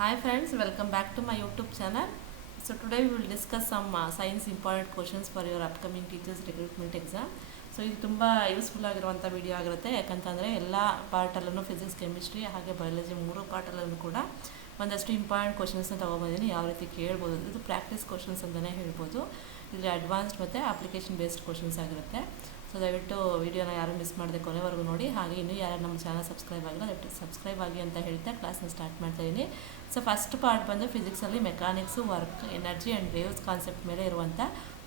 Hi friends, welcome back to my YouTube channel. So today we will discuss some science important questions for your upcoming teachers recruitment exam. So ಇದು ತುಂಬ useful ಆಗಿರುವಂಥ video ಆಗಿರುತ್ತೆ. ಯಾಕಂತಂದರೆ ಎಲ್ಲ ಪಾರ್ಟಲ್ಲೂ physics chemistry ಹಾಗೆ biology ಮೂರು ಪಾರ್ಟಲ್ಲೂ ಕೂಡ ಒಂದಷ್ಟು ಇಂಪಾರ್ಟೆಂಟ್ ಕ್ವಶನ್ಸ್ನ ತೊಗೊಬಂದಿದ್ದೀನಿ. ಯಾವ ರೀತಿ ಕೇಳ್ಬೋದು, ಇದು ಪ್ರಾಕ್ಟೀಸ್ ಕ್ವಶನ್ಸ್ ಅಂತಲೇ ಹೇಳ್ಬೋದು. ಇಲ್ಲಿ ಅಡ್ವಾನ್ಸ್ಡ್ ಮತ್ತು ಅಪ್ಲಿಕೇಶನ್ ಬೇಸ್ಡ್ ಕ್ವಶನ್ಸ್ ಆಗಿರುತ್ತೆ. ಸೊ ದಯವಿಟ್ಟು ವಿಡಿಯೋನ ಯಾರು ಮಿಸ್ ಮಾಡದೆ ಕೊನೆವರೆಗೂ ನೋಡಿ. ಹಾಗೆ ಇನ್ನೂ ಯಾರು ನಮ್ಮ ಚಾನಲ್ ಸಬ್ಸ್ಕ್ರೈಬ್ ಆಗಿಲ್ಲ ದಯವಿಟ್ಟು ಸಬ್ಸ್ಕ್ರೈಬ್ ಆಗಿ ಅಂತ ಹೇಳ್ತಾ ಕ್ಲಾಸ್ನ ಸ್ಟಾರ್ಟ್ ಮಾಡ್ತಾಯಿದ್ದೀನಿ. ಸೊ ಫಸ್ಟ್ ಪಾರ್ಟ್ ಬಂದು ಫಿಸಿಕ್ಸಲ್ಲಿ mechanics, work, energy and waves concept ಮೇಲೆ ಇರುವಂಥ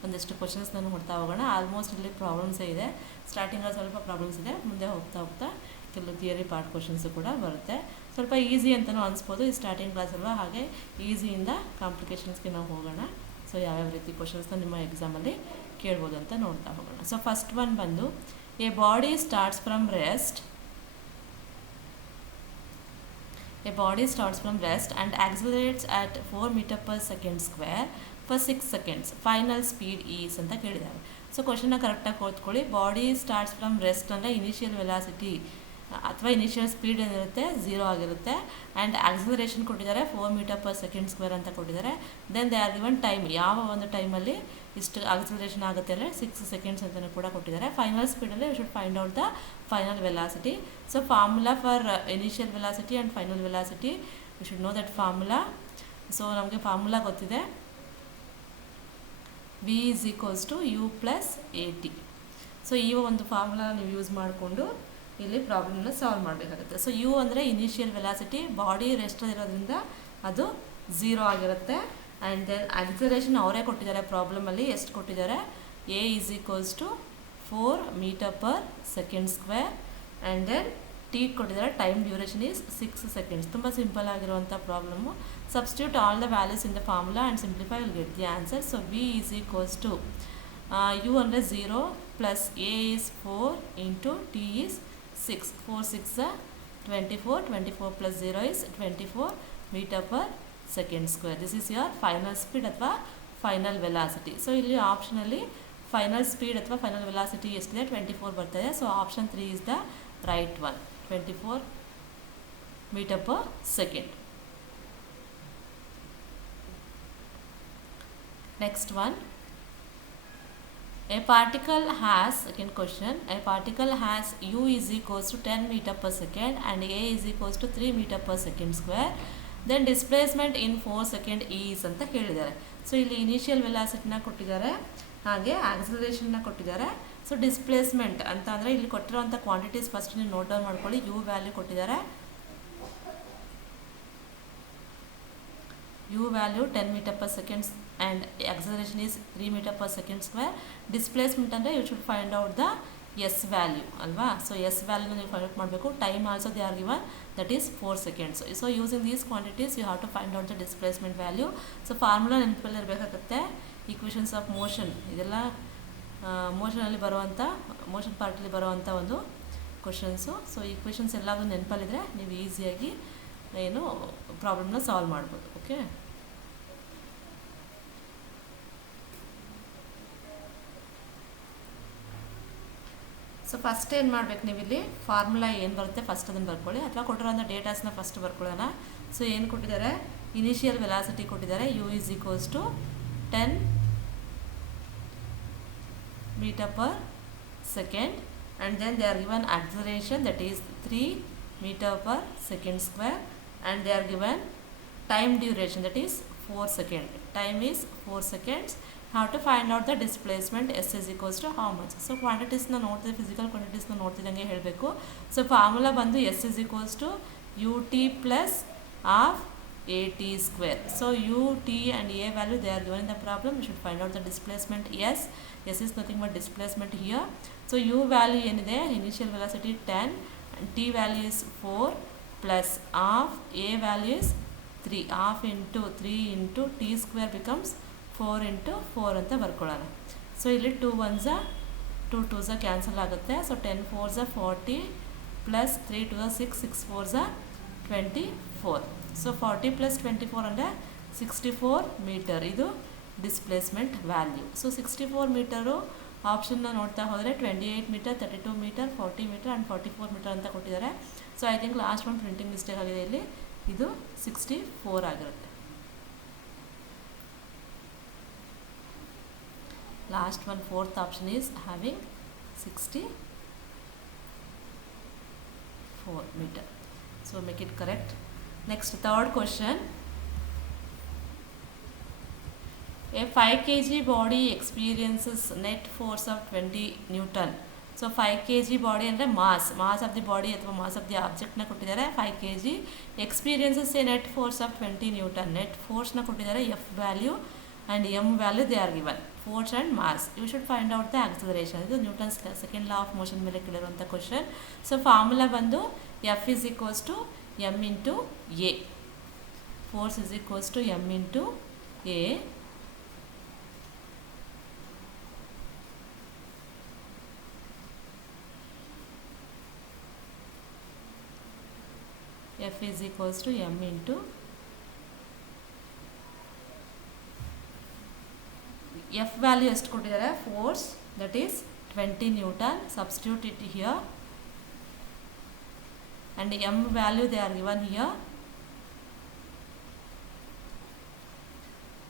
ಒಂದಷ್ಟು ಕ್ವಶನ್ಸ್ ನಾನು ಹೊಡ್ತಾ ಹೋಗೋಣ. ಆಲ್ಮೋಸ್ಟ್ ಇಲ್ಲಿ ಪ್ರಾಬ್ಲಮ್ಸೇ ಇದೆ. ಸ್ಟಾರ್ಟಿಂಗಲ್ಲಿ ಸ್ವಲ್ಪ ಪ್ರಾಬ್ಲಮ್ಸ್ ಇದೆ, ಮುಂದೆ ಹೋಗ್ತಾ ಕೆಲವು ಥಿಯರಿ ಪಾರ್ಟ್ ಕ್ವಶನ್ಸು ಕೂಡ ಬರುತ್ತೆ. ಸ್ವಲ್ಪ ಈಸಿ ಅಂತಲೂ ಅನಿಸ್ಬೋದು, ಈ ಸ್ಟಾರ್ಟಿಂಗ್ ಕ್ಲಾಸ್ ಅಲ್ವಾ, ಹಾಗೆ ಈಸಿಯಿಂದ ಕಾಂಪ್ಲಿಕೇಶನ್ಸ್ಗೆ ನಾವು ಹೋಗೋಣ. ಸೊ ಯಾವ್ಯಾವ ರೀತಿ ಕ್ವಶನ್ಸ್ನ ನಿಮ್ಮ ಎಕ್ಸಾಮಲ್ಲಿ ಕೇಳ್ಬೋದು ಅಂತ ನೋಡ್ತಾ ಹೋಗೋಣ. ಸೊ ಫಸ್ಟ್ ಒನ್ ಬಂದು A body starts from rest and accelerates at 4 meter per second square for 6 seconds. Final speed is ಅಂತ ಕೇಳಿದ್ದಾರೆ. ಸೊ ಕ್ವಶನ್ನ ಕರೆಕ್ಟಾಗಿ ಓದ್ಕೊಳ್ಳಿ. ಬಾಡಿ ಸ್ಟಾರ್ಟ್ಸ್ ಫ್ರಮ್ ರೆಸ್ಟ್ ಅಂದರೆ ಇನಿಷಿಯಲ್ ವೆಲಾಸಿಟಿ ಅಥವಾ ಇನಿಷಿಯಲ್ ಸ್ಪೀಡ್ ಏನಿರುತ್ತೆ 0 ಆಗಿರುತ್ತೆ. ಆ್ಯಂಡ್ ಆಕ್ಸಿಲರೇಷನ್ ಕೊಟ್ಟಿದ್ದಾರೆ 4 meter per second square ಅಂತ ಕೊಟ್ಟಿದ್ದಾರೆ. Then they are given time, ಯಾವ ಒಂದು ಟೈಮಲ್ಲಿ ಇಷ್ಟು ಆಕ್ಸಿಲರೇಷನ್ ಆಗುತ್ತೆ ಅಂದರೆ 6 seconds ಅಂತಲೂ ಕೂಡ ಕೊಟ್ಟಿದ್ದಾರೆ. ಫೈನಲ್ ಸ್ಪೀಡಲ್ಲಿ you should find out the final velocity. So formula for initial velocity and final velocity, you should know that formula. So ನಮಗೆ ಫಾರ್ಮುಲಾ ಗೊತ್ತಿದೆ, v is equals to u plus at. So ಈ ಒಂದು formula ನೀವು use ಮಾಡಿಕೊಂಡು ಇಲ್ಲಿ ಪ್ರಾಬ್ಲಮ್ನ solve ಮಾಡಬೇಕಾಗುತ್ತೆ. So u ಅಂದರೆ ಇನಿಷಿಯಲ್ ವೆಲಾಸಿಟಿ, ಬಾಡಿ ರೆಸ್ಟಲ್ಲಿರೋದ್ರಿಂದ ಅದು 0 ಆಗಿರುತ್ತೆ. ಆ್ಯಂಡ್ ದೆನ್ ಆಕ್ಸಿಲರೇಷನ್ ಅವರೇ ಕೊಟ್ಟಿದ್ದಾರೆ ಪ್ರಾಬ್ಲಮಲ್ಲಿ, ಎಷ್ಟು ಕೊಟ್ಟಿದ್ದಾರೆ, a is equals to 4 meter per second square. And then T ಕೊಟ್ಟಿದ್ದಾರೆ, ಟೈಮ್ ಡ್ಯೂರೇಷನ್ ಈಸ್ 6 seconds. ತುಂಬ ಸಿಂಪಲ್ ಆಗಿರುವಂಥ problem. Substitute all the values in the formula and simplify will get the answer. So v is equals to u ಅಂದರೆ 0 plus a is 4 into T is 6. 4 6 24, 24 plus 0 is 24 meter per second square. This is your final speed ಅಥವಾ final velocity. So ಇಲ್ಲಿ ಆಪ್ಷನಲ್ಲಿ final speed ಅಥವಾ final velocity ಎಷ್ಟಿದೆ, 24 ಬರ್ತಾಯಿದೆ. So option 3 is the right one, 24 meter per second. Next one, a particle has, second question, a particle has u is equals to 10 meter per second and a is equals to 3 meter per second square. Then displacement in 4 second is ಅಂತ ಕೇಳಿದ್ದಾರೆ. So ಇಲ್ಲಿ initial ವೆಲಾಸಿಟಿನ ಕೊಟ್ಟಿದ್ದಾರೆ, ಹಾಗೆ ಆಕ್ಸಿಲರೇಷನ್ನ ಕೊಟ್ಟಿದ್ದಾರೆ. So displacement ಅಂತ ಅಂದರೆ ಇಲ್ಲಿ ಕೊಟ್ಟಿರೋಂಥ quantities first ನೀವು ನೋಟ್ ಡೌನ್ ಮಾಡ್ಕೊಳ್ಳಿ. ಯು ವ್ಯಾಲ್ಯೂ ಕೊಟ್ಟಿದ್ದಾರೆ, u value 10 meter per second and acceleration is 3 meter per second square. Displacement ಅಂದರೆ you should find out the s value ಅಲ್ವಾ. ಸೊ s value ನೀವು find out ಮಾಡಬೇಕು. Time also they are given, that is 4 seconds. So using these quantities you have to find out the displacement value. So formula ನೆನಪಲ್ಲಿ ಇರಬೇಕಾಗುತ್ತೆ. Equations of motion, ಇದೆಲ್ಲ ಮೋಷನಲ್ಲಿ ಬರುವಂಥ, motion ಪಾರ್ಟಲ್ಲಿ ಬರುವಂಥ ಒಂದು questions. So equations ಎಲ್ಲದೂ ನೆನಪಲ್ಲಿದ್ದರೆ ನೀವು ಈಸಿಯಾಗಿ ಏನು ಪ್ರಾಬ್ಲಮ್ನ ಸಾಲ್ವ್ ಮಾಡ್ಬೋದು. ಓಕೆ, ಸೊ ಫಸ್ಟ್ ಏನು ಮಾಡಬೇಕು, ನೀವು ಇಲ್ಲಿ ಫಾರ್ಮುಲಾ ಏನು ಬರುತ್ತೆ ಫಸ್ಟ್ ಅದನ್ನು ಬರ್ಕೊಳ್ಳಿ, ಅಥವಾ ಕೊಟ್ಟಿರೋಂಥ ಡೇಟಾಸ್ನ ಫಸ್ಟ್ ಬರ್ಕೊಳ್ಳೋಣ. ಸೊ ಏನು ಕೊಟ್ಟಿದ್ದಾರೆ, ಇನಿಷಿಯಲ್ ವೆಲಾಸಿಟಿ ಕೊಟ್ಟಿದ್ದಾರೆ, u is equals to 10 meter per second. And then they are given acceleration, that is 3 meter per second square. And they are given time duration, that is 4 seconds. Time is 4 seconds. How to find out the displacement, s is equals to how much. So quantitiesನ ನೋಡ್ತಿದ್ದೆ, physical ಕ್ವಾಂಟಿಟೀಸ್ನ ನೋಡ್ತಿದ್ದಂಗೆ ಹೇಳಬೇಕು. So formula ಬಂದು s is equals to ut plus of at square. So ut and a value they are given in the problem. You should find out the displacement s. S is nothing but displacement here. So u value ಏನಿದೆ, initial velocity 10 and t value is 4 plus of a value is 3. Half into 3 into t square becomes 4 into 4 ಅಂತ ಬರ್ಕೊಳ್ಳೋಣ. So ಇಲ್ಲಿ 2 1s 2 2s cancel ಆಗುತ್ತೆ. So 10 4s 40 plus 3 2 6 6 4s 24. So 40 plus 24 ಅಂದರೆ 64 metre, ಇದು displacement value. So 64 metre ಆಪ್ಷನ್ನ ನೋಡ್ತಾ ಹೋದರೆ 28 metre, 32 metre, 40 metre and 44 metre ಅಂತ ಕೊಟ್ಟಿದ್ದಾರೆ. ಸೊ ಐ ಥಿಂಕ್ ಲಾಸ್ಟ್ ಒಂದು ಪ್ರಿಂಟಿಂಗ್ ಮಿಸ್ಟೇಕ್ ಆಗಿದೆ ಇಲ್ಲಿ. ಇದು 64 ಆಗಿರುತ್ತೆ. Last one fourth option is having 64 meter. So make it correct. Next, third question. A 5 kg body experiences net force of 20 Newton. So 5 kg body ಅಂದರೆ mass of the body ಅಥವಾ mass of the objectನ ಕೊಟ್ಟಿದ್ದಾರೆ. 5 kg experiences a net force of 20 Newton. Net forceನ ಕೊಟ್ಟಿದ್ದಾರೆ, F value and M value they are given. Force and mass. You should find out the acceleration. ಇದು Newton's second law of motion ಮೇಲೆ ಕೇಳಿರುವಂಥ question. So formula ಬಂದು F is equals to M into A. Force is equals to M into A. F is equals to M into F value ಎಷ್ಟು ಕೊಟ್ಟಿದ್ದಾರೆ, force that is 20 Newton. Substitute it here and M value they are given here.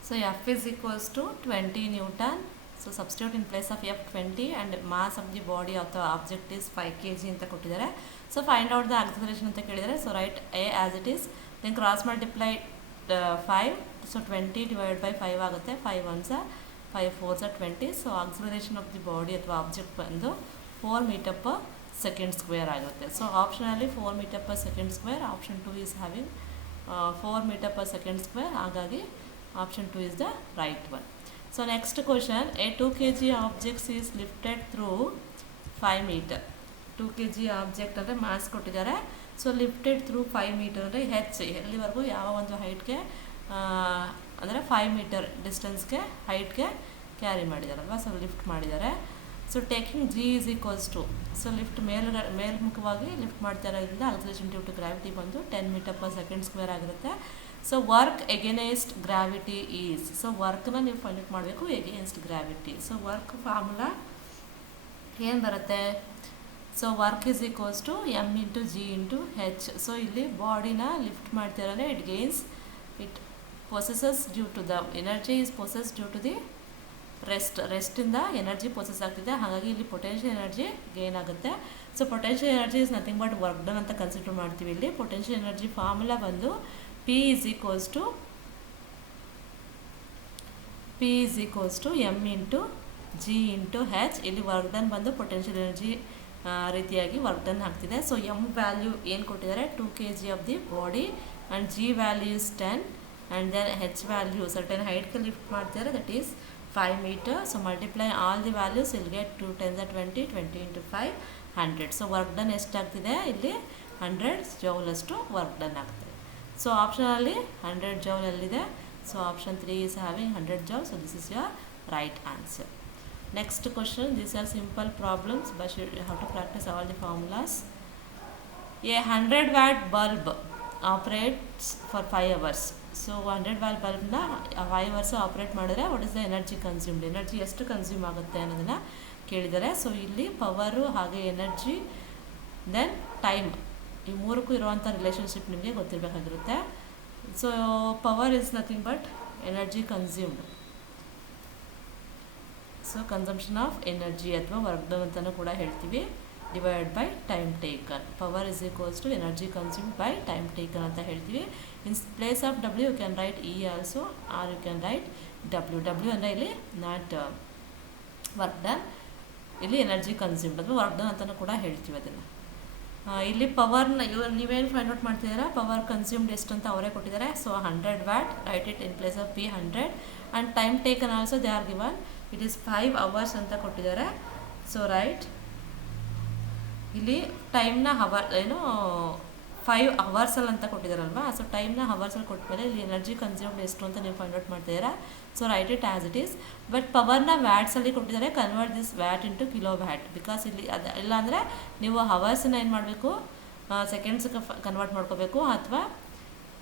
So F is equals to 20 Newton. So substitute in place of F 20 and mass of the body of the object is 5 kg ಅಂತ ಕೊಟ್ಟಿದ್ದಾರೆ. So find out the acceleration ಅಂತ ಕೇಳಿದ್ದಾರೆ. So write A as it is, then cross multiply 5. So 20 divided by 5 ಆಗುತ್ತೆ. 5 ones are 5 4s are 20. So acceleration of the body ಅಥವಾ object ಬಂದು 4 meter per second square ಆಗುತ್ತೆ. ಸೊ ಆಪ್ಷನಲ್ಲಿ 4 meter per second square. Option 2 is having 4 meter per second square. ಹಾಗಾಗಿ option 2 is the right one. So next question, a 2 kg object is lifted through 5 meter. 2 kg object ಅಂದರೆ mass ಕೊಟ್ಟಿದ್ದಾರೆ. So lifted through 5 meter ಅಂದರೆ ಎಲ್ಲಿವರೆಗೂ ಯಾವ ಒಂದು ಹೈಟ್ಗೆ ಅಂದರೆ 5 meter ಡಿಸ್ಟೆನ್ಸ್ಗೆ ಹೈಟ್ಗೆ carry ಮಾಡಿದಾರಲ್ವ, so lift ಮಾಡಿದ್ದಾರೆ. So taking G is equals to, so lift ಮೇಲ್ಮುಖವಾಗಿ lift ಮಾಡ್ತಾ ಇರೋದ್ರಿಂದ ಅಕ್ಸಲರೇಷನ್ ಡ್ಯೂ ಟು ಗ್ರಾವಿಟಿ ಬಂದು 10 meter per second square ಆಗಿರುತ್ತೆ. So work against gravity is, so ವರ್ಕ್ನ ನೀವು ಫೈಂಡ್ ಮಾಡಬೇಕು against gravity. So work formula ಏನು ಬರುತ್ತೆ, so work is equals to M into G into H. So ಇಲ್ಲಿ ಬಾಡಿನ lift ಮಾಡ್ತಿರೋದ್ರೆ it gains, it possesses due to the energy is possess due to the ರೆಸ್ಟಿಂದ energy possess ಆಗ್ತಿದೆ. ಹಾಗಾಗಿ ಇಲ್ಲಿ potential energy gain ಆಗುತ್ತೆ. So potential energy is nothing but work done ಅಂತ consider ಮಾಡ್ತೀವಿ. ಇಲ್ಲಿ ಪೊಟೆನ್ಷಿಯಲ್ ಎನರ್ಜಿ ಫಾರ್ಮುಲಾ ಬಂದು P is equals to M into G into H. ಇಲ್ಲಿ ವರ್ಕ್ ಡನ್ ಬಂದು ಪೊಟೆನ್ಷಿಯಲ್ ಎನರ್ಜಿ ರೀತಿಯಾಗಿ ವರ್ಕ್ ಡನ್ ಆಗ್ತಿದೆ. ಸೊ M ವ್ಯಾಲ್ಯೂ ಏನು ಕೊಟ್ಟಿದ್ದಾರೆ, 2 kg of the body and G value is 10 and then H value certain ಹೈಟ್ಗೆ lift ಮಾಡ್ತಾರೆ, that is 5 meter. So multiply all the values, ಇಲ್ಲಿ get 2 10s are 20, 20 into 5 100. So work done ಎಷ್ಟಾಗ್ತಿದೆ ಇಲ್ಲಿ 100 joule ಅಷ್ಟು work done ಆಗ್ತಿದೆ. So ಆಪ್ಷನಲ್ಲಿ 100 joule ಎಲ್ಲಿದೆ, so option 3 is having 100 joule. So this is your right answer. Next question, these are simple problems but you have to practice all the formulas. A 100 watt bulb operates for 5 hours. So 100 watt ಬಲ್ಬ್ನ 5 hours operate ಮಾಡಿದ್ರೆ what is the energy consumed, energy ಎಷ್ಟು consume ಆಗುತ್ತೆ ಅನ್ನೋದನ್ನು ಕೇಳಿದ್ದಾರೆ. So ಇಲ್ಲಿ power ಹಾಗೆ energy then time, ಈ ಮೂರಕ್ಕೂ ಇರುವಂಥ ರಿಲೇಷನ್ಶಿಪ್ ನಿಮಗೆ ಗೊತ್ತಿರಬೇಕಾಗಿರುತ್ತೆ. So power is nothing but energy consumed. So consumption of energy ಅಥವಾ ವರ್ಕ್ ಡನ್ ಅಂತಲೂ ಕೂಡ ಹೇಳ್ತೀವಿ, divide by time taken. Power is equals to energy consumed by time taken ಅಂತ ಹೇಳ್ತೀವಿ. In place of W you can write E also, or you can write W ಅಂದರೆ ಇಲ್ಲಿ not work done, ಇಲ್ಲಿ energy consumed ಅಥವಾ work done ಅಂತಲೂ ಕೂಡ ಹೇಳ್ತೀವಿ ಅದನ್ನು. ಇಲ್ಲಿ ಪವರ್ನ ನೀವೇನು ಫೈಂಡ್ ಔಟ್ ಮಾಡ್ತಿದ್ದೀರಾ, ಪವರ್ ಕನ್ಸ್ಯೂಮ್ಡ್ ಎಷ್ಟು ಅಂತ ಅವರೇ ಕೊಟ್ಟಿದ್ದಾರೆ. So 100 watt, right it in place of P 100 and time taken also they are given, it is 5 hours ಅಂತ ಕೊಟ್ಟಿದ್ದಾರೆ. ಸೊ ರೈಟ್ ಇಲ್ಲಿ ಟೈಮ್ನ ಏನು 5 hours ಅಂತ ಕೊಟ್ಟಿದ್ದಾರಲ್ವಾ, ಸೊ ಟೈಮ್ನ ಹವರ್ಸಲ್ಲಿ ಕೊಟ್ಟಮೇಲೆ ಇಲ್ಲಿ ಎನರ್ಜಿ ಕನ್ಸ್ಯೂಮ್ಡ್ ಎಷ್ಟು ಅಂತ ನೀವು ಫೈಂಡ್ ಔಟ್ ಮಾಡ್ತಿದ್ದೀರಾ. So write it as it is. But ಪವರ್ನ ವ್ಯಾಟ್ಸಲ್ಲಿ ಕೊಟ್ಟಿದ್ದಾರೆ, convert this watt into kilowatt, because ಇಲ್ಲಿ ಅದು ಇಲ್ಲಾಂದರೆ ನೀವು ಹವರ್ಸನ್ನ ಏನು ಮಾಡಬೇಕು, ಸೆಕೆಂಡ್ಸ್ಗೆ ಕನ್ವರ್ಟ್ ಮಾಡ್ಕೋಬೇಕು, ಅಥವಾ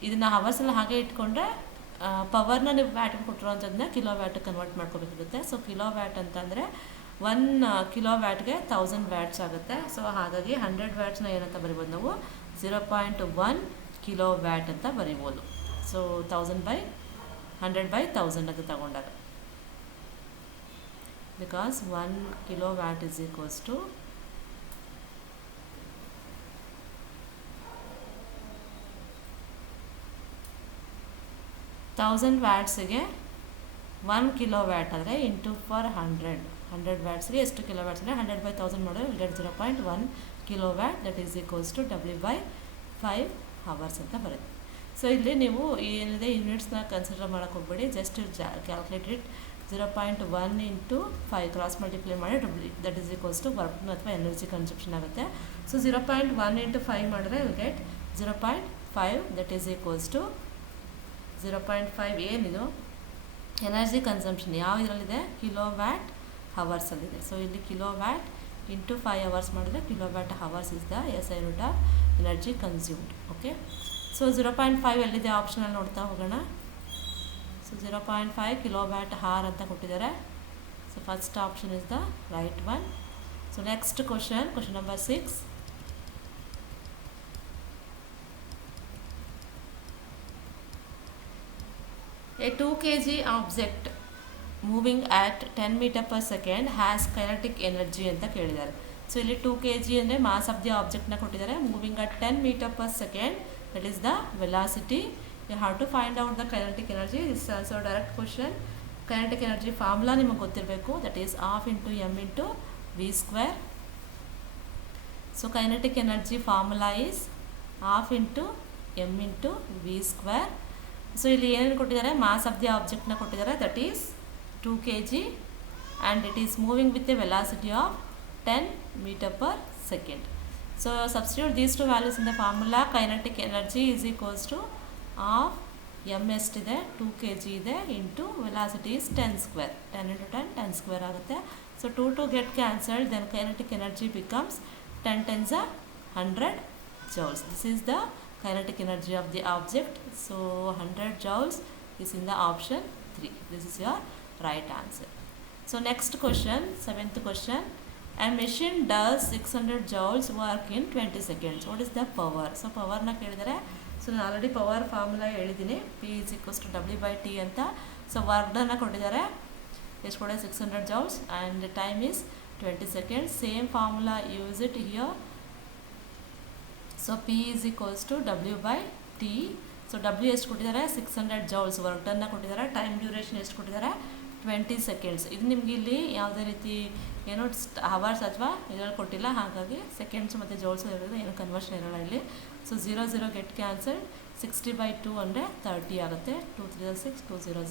ಇದನ್ನು ಹವರ್ಸಲ್ಲಿ ಹಾಗೆ ಇಟ್ಕೊಂಡ್ರೆ ಪವರ್ನ ನೀವು ವ್ಯಾಟಿಗೆ ಕೊಟ್ಟಿರೋಂಥದ್ದನ್ನ ಕಿಲೋ ವ್ಯಾಟಿಗೆ ಕನ್ವರ್ಟ್ ಮಾಡ್ಕೋಬೇಕಾಗುತ್ತೆ. ಸೊ ಕಿಲೋ ವ್ಯಾಟ್ ಅಂತಂದರೆ 1 ಕಿಲೋ ವ್ಯಾಟ್ಗೆ 1000 ವ್ಯಾಟ್ಸ್ ಆಗುತ್ತೆ. ಸೊ ಹಾಗಾಗಿ 100 ವ್ಯಾಟ್ಸ್ನ ಏನಂತ ಬರಿಬೋದು ನಾವು, 0.1 ಕಿಲೋ ವ್ಯಾಟ್ ಅಂತ ಬರೀಬೋದು. ಸೊ 1000/100/1000 ಅಂತ ತಗೊಂಡಾಗ, because 1 kilowatt is equals to 1000 ವ್ಯಾಟ್ಸಿಗೆ 1 ಕಿಲೋ ವ್ಯಾಟ್ ಆದರೆ ಇಂಟು ಫಾರ್ 100 ವ್ಯಾಟ್ಸ್ಗೆ ಎಷ್ಟು ಕಿಲೋ ವ್ಯಾಟ್ಸ್ ಅಂದರೆ 100/1000 ಮಾಡಿದ್ರೆ will get 0.1 kilowatt, that is equals to W/5 hours ಅಂತ ಬರುತ್ತೆ. ಸೊ ಇಲ್ಲಿ ನೀವು ಏನಿದೆ ಯೂನಿಟ್ಸ್ನ ಕನ್ಸಿಡರ್ ಮಾಡೋಕ್ಕೆ ಹೋಗ್ಬೇಡಿ, just calculate it 0.1 into 5 cross multiply ಮಾಡಿ that is equals to work ಅಥವಾ ಎನರ್ಜಿ ಕನ್ಸಪ್ಷನ್ ಆಗುತ್ತೆ. ಸೊ 0.1 ಇಂಟು 5 ಮಾಡಿದ್ರೆ will get 0.5, that is equals to 0.5 ಏನಿದು ಎನರ್ಜಿ ಕನ್ಸಂಪ್ಷನ್ ಯಾವ ಇದರಲ್ಲಿದೆ, ಕಿಲೋ ವ್ಯಾಟ್ ಹವರ್ಸಲ್ಲಿದೆ. ಸೊ ಇಲ್ಲಿ ಕಿಲೋ ವ್ಯಾಟ್ ಇಂಟು 5 ಅವರ್ಸ್ ಮಾಡಿದ್ರೆ kilowatt hours is the SI unit of energy consumed. Okay, so 0.5 ಎಲ್ಲಿದೆ ಆಪ್ಷನಲ್ಲಿ ನೋಡ್ತಾ ಹೋಗೋಣ. ಸೊ 0.5 ಕಿಲೋ ವ್ಯಾಟ್ ಹಾರ್ ಅಂತ ಕೊಟ್ಟಿದ್ದಾರೆ. So first option is the right one. So next question number 6. A 2 kg object moving at 10 meter per second has kinetic energy ಅಂತ ಕೇಳಿದ್ದಾರೆ. So ಇಲ್ಲಿ 2 kg ಅಂದರೆ mass of the ಆಬ್ಜೆಕ್ಟ್ನ ಕೊಟ್ಟಿದ್ದಾರೆ. Moving at 10 meter per second, that is the velocity. You have to find out the kinetic energy. This also direct question. Kinetic energy formula ನಿಮಗೆ ಗೊತ್ತಿರಬೇಕು, that is ½ into m into v². So kinetic energy formula is ½ into m into v². So ಇಲ್ಲಿ ಏನೇನು ಕೊಟ್ಟಿದ್ದಾರೆ, mass of the ಆಬ್ಜೆಕ್ಟ್ನ ಕೊಟ್ಟಿದ್ದಾರೆ, that is 2 kg and it is moving with a velocity of 10 meter per second. So substitute these two values in the formula. Kinetic energy is equals to ½ m ಎಷ್ಟಿದೆ 2 kg ಇದೆ into velocity is 10². 10 into 10 10² ಆಗುತ್ತೆ. So 2 get cancelled, then kinetic energy becomes 10 × 100 joules. This is the kinetic energy of the object. So 100 joules is in the option 3. This is your right answer. So next question, 7th question. A machine does 600 joules work in 20 seconds. What is the power? So power na kelidare. So ನಾನು already power formula ಹೇಳಿದ್ದೀನಿ, P is equals to W/T ಅಂತ. So work ಡನ್ನ ಕೊಟ್ಟಿದ್ದಾರೆ, ಎಷ್ಟು ಕೊಡ 600 joules and time is 20 seconds. Same formula, use it here. So P is equals to W/T. So W ಎಷ್ಟು ಕೊಟ್ಟಿದ್ದಾರೆ 600 joules, work ಡನ್ನ ಕೊಟ್ಟಿದ್ದಾರೆ. Time duration ಎಷ್ಟು ಕೊಟ್ಟಿದ್ದಾರೆ 20 seconds. ಇದು ನಿಮ್ಗೆ ಇಲ್ಲಿ ಯಾವುದೇ ರೀತಿ ಏನೋ ಅವರ್ಸ್ ಅಥವಾ ಇದರಲ್ಲಿ ಕೊಟ್ಟಿಲ್ಲ, ಹಾಗಾಗಿ ಸೆಕೆಂಡ್ಸ್ ಮತ್ತು ಜೌಲ್ಸ್ ಇರೋದು ಏನು ಕನ್ವರ್ಷನ್ ಇರೋಲ್ಲ ಇಲ್ಲಿ. So 0 get cancelled. 60/2 ಅಂದರೆ 30 ಆಗುತ್ತೆ. 2 3 6, 2 0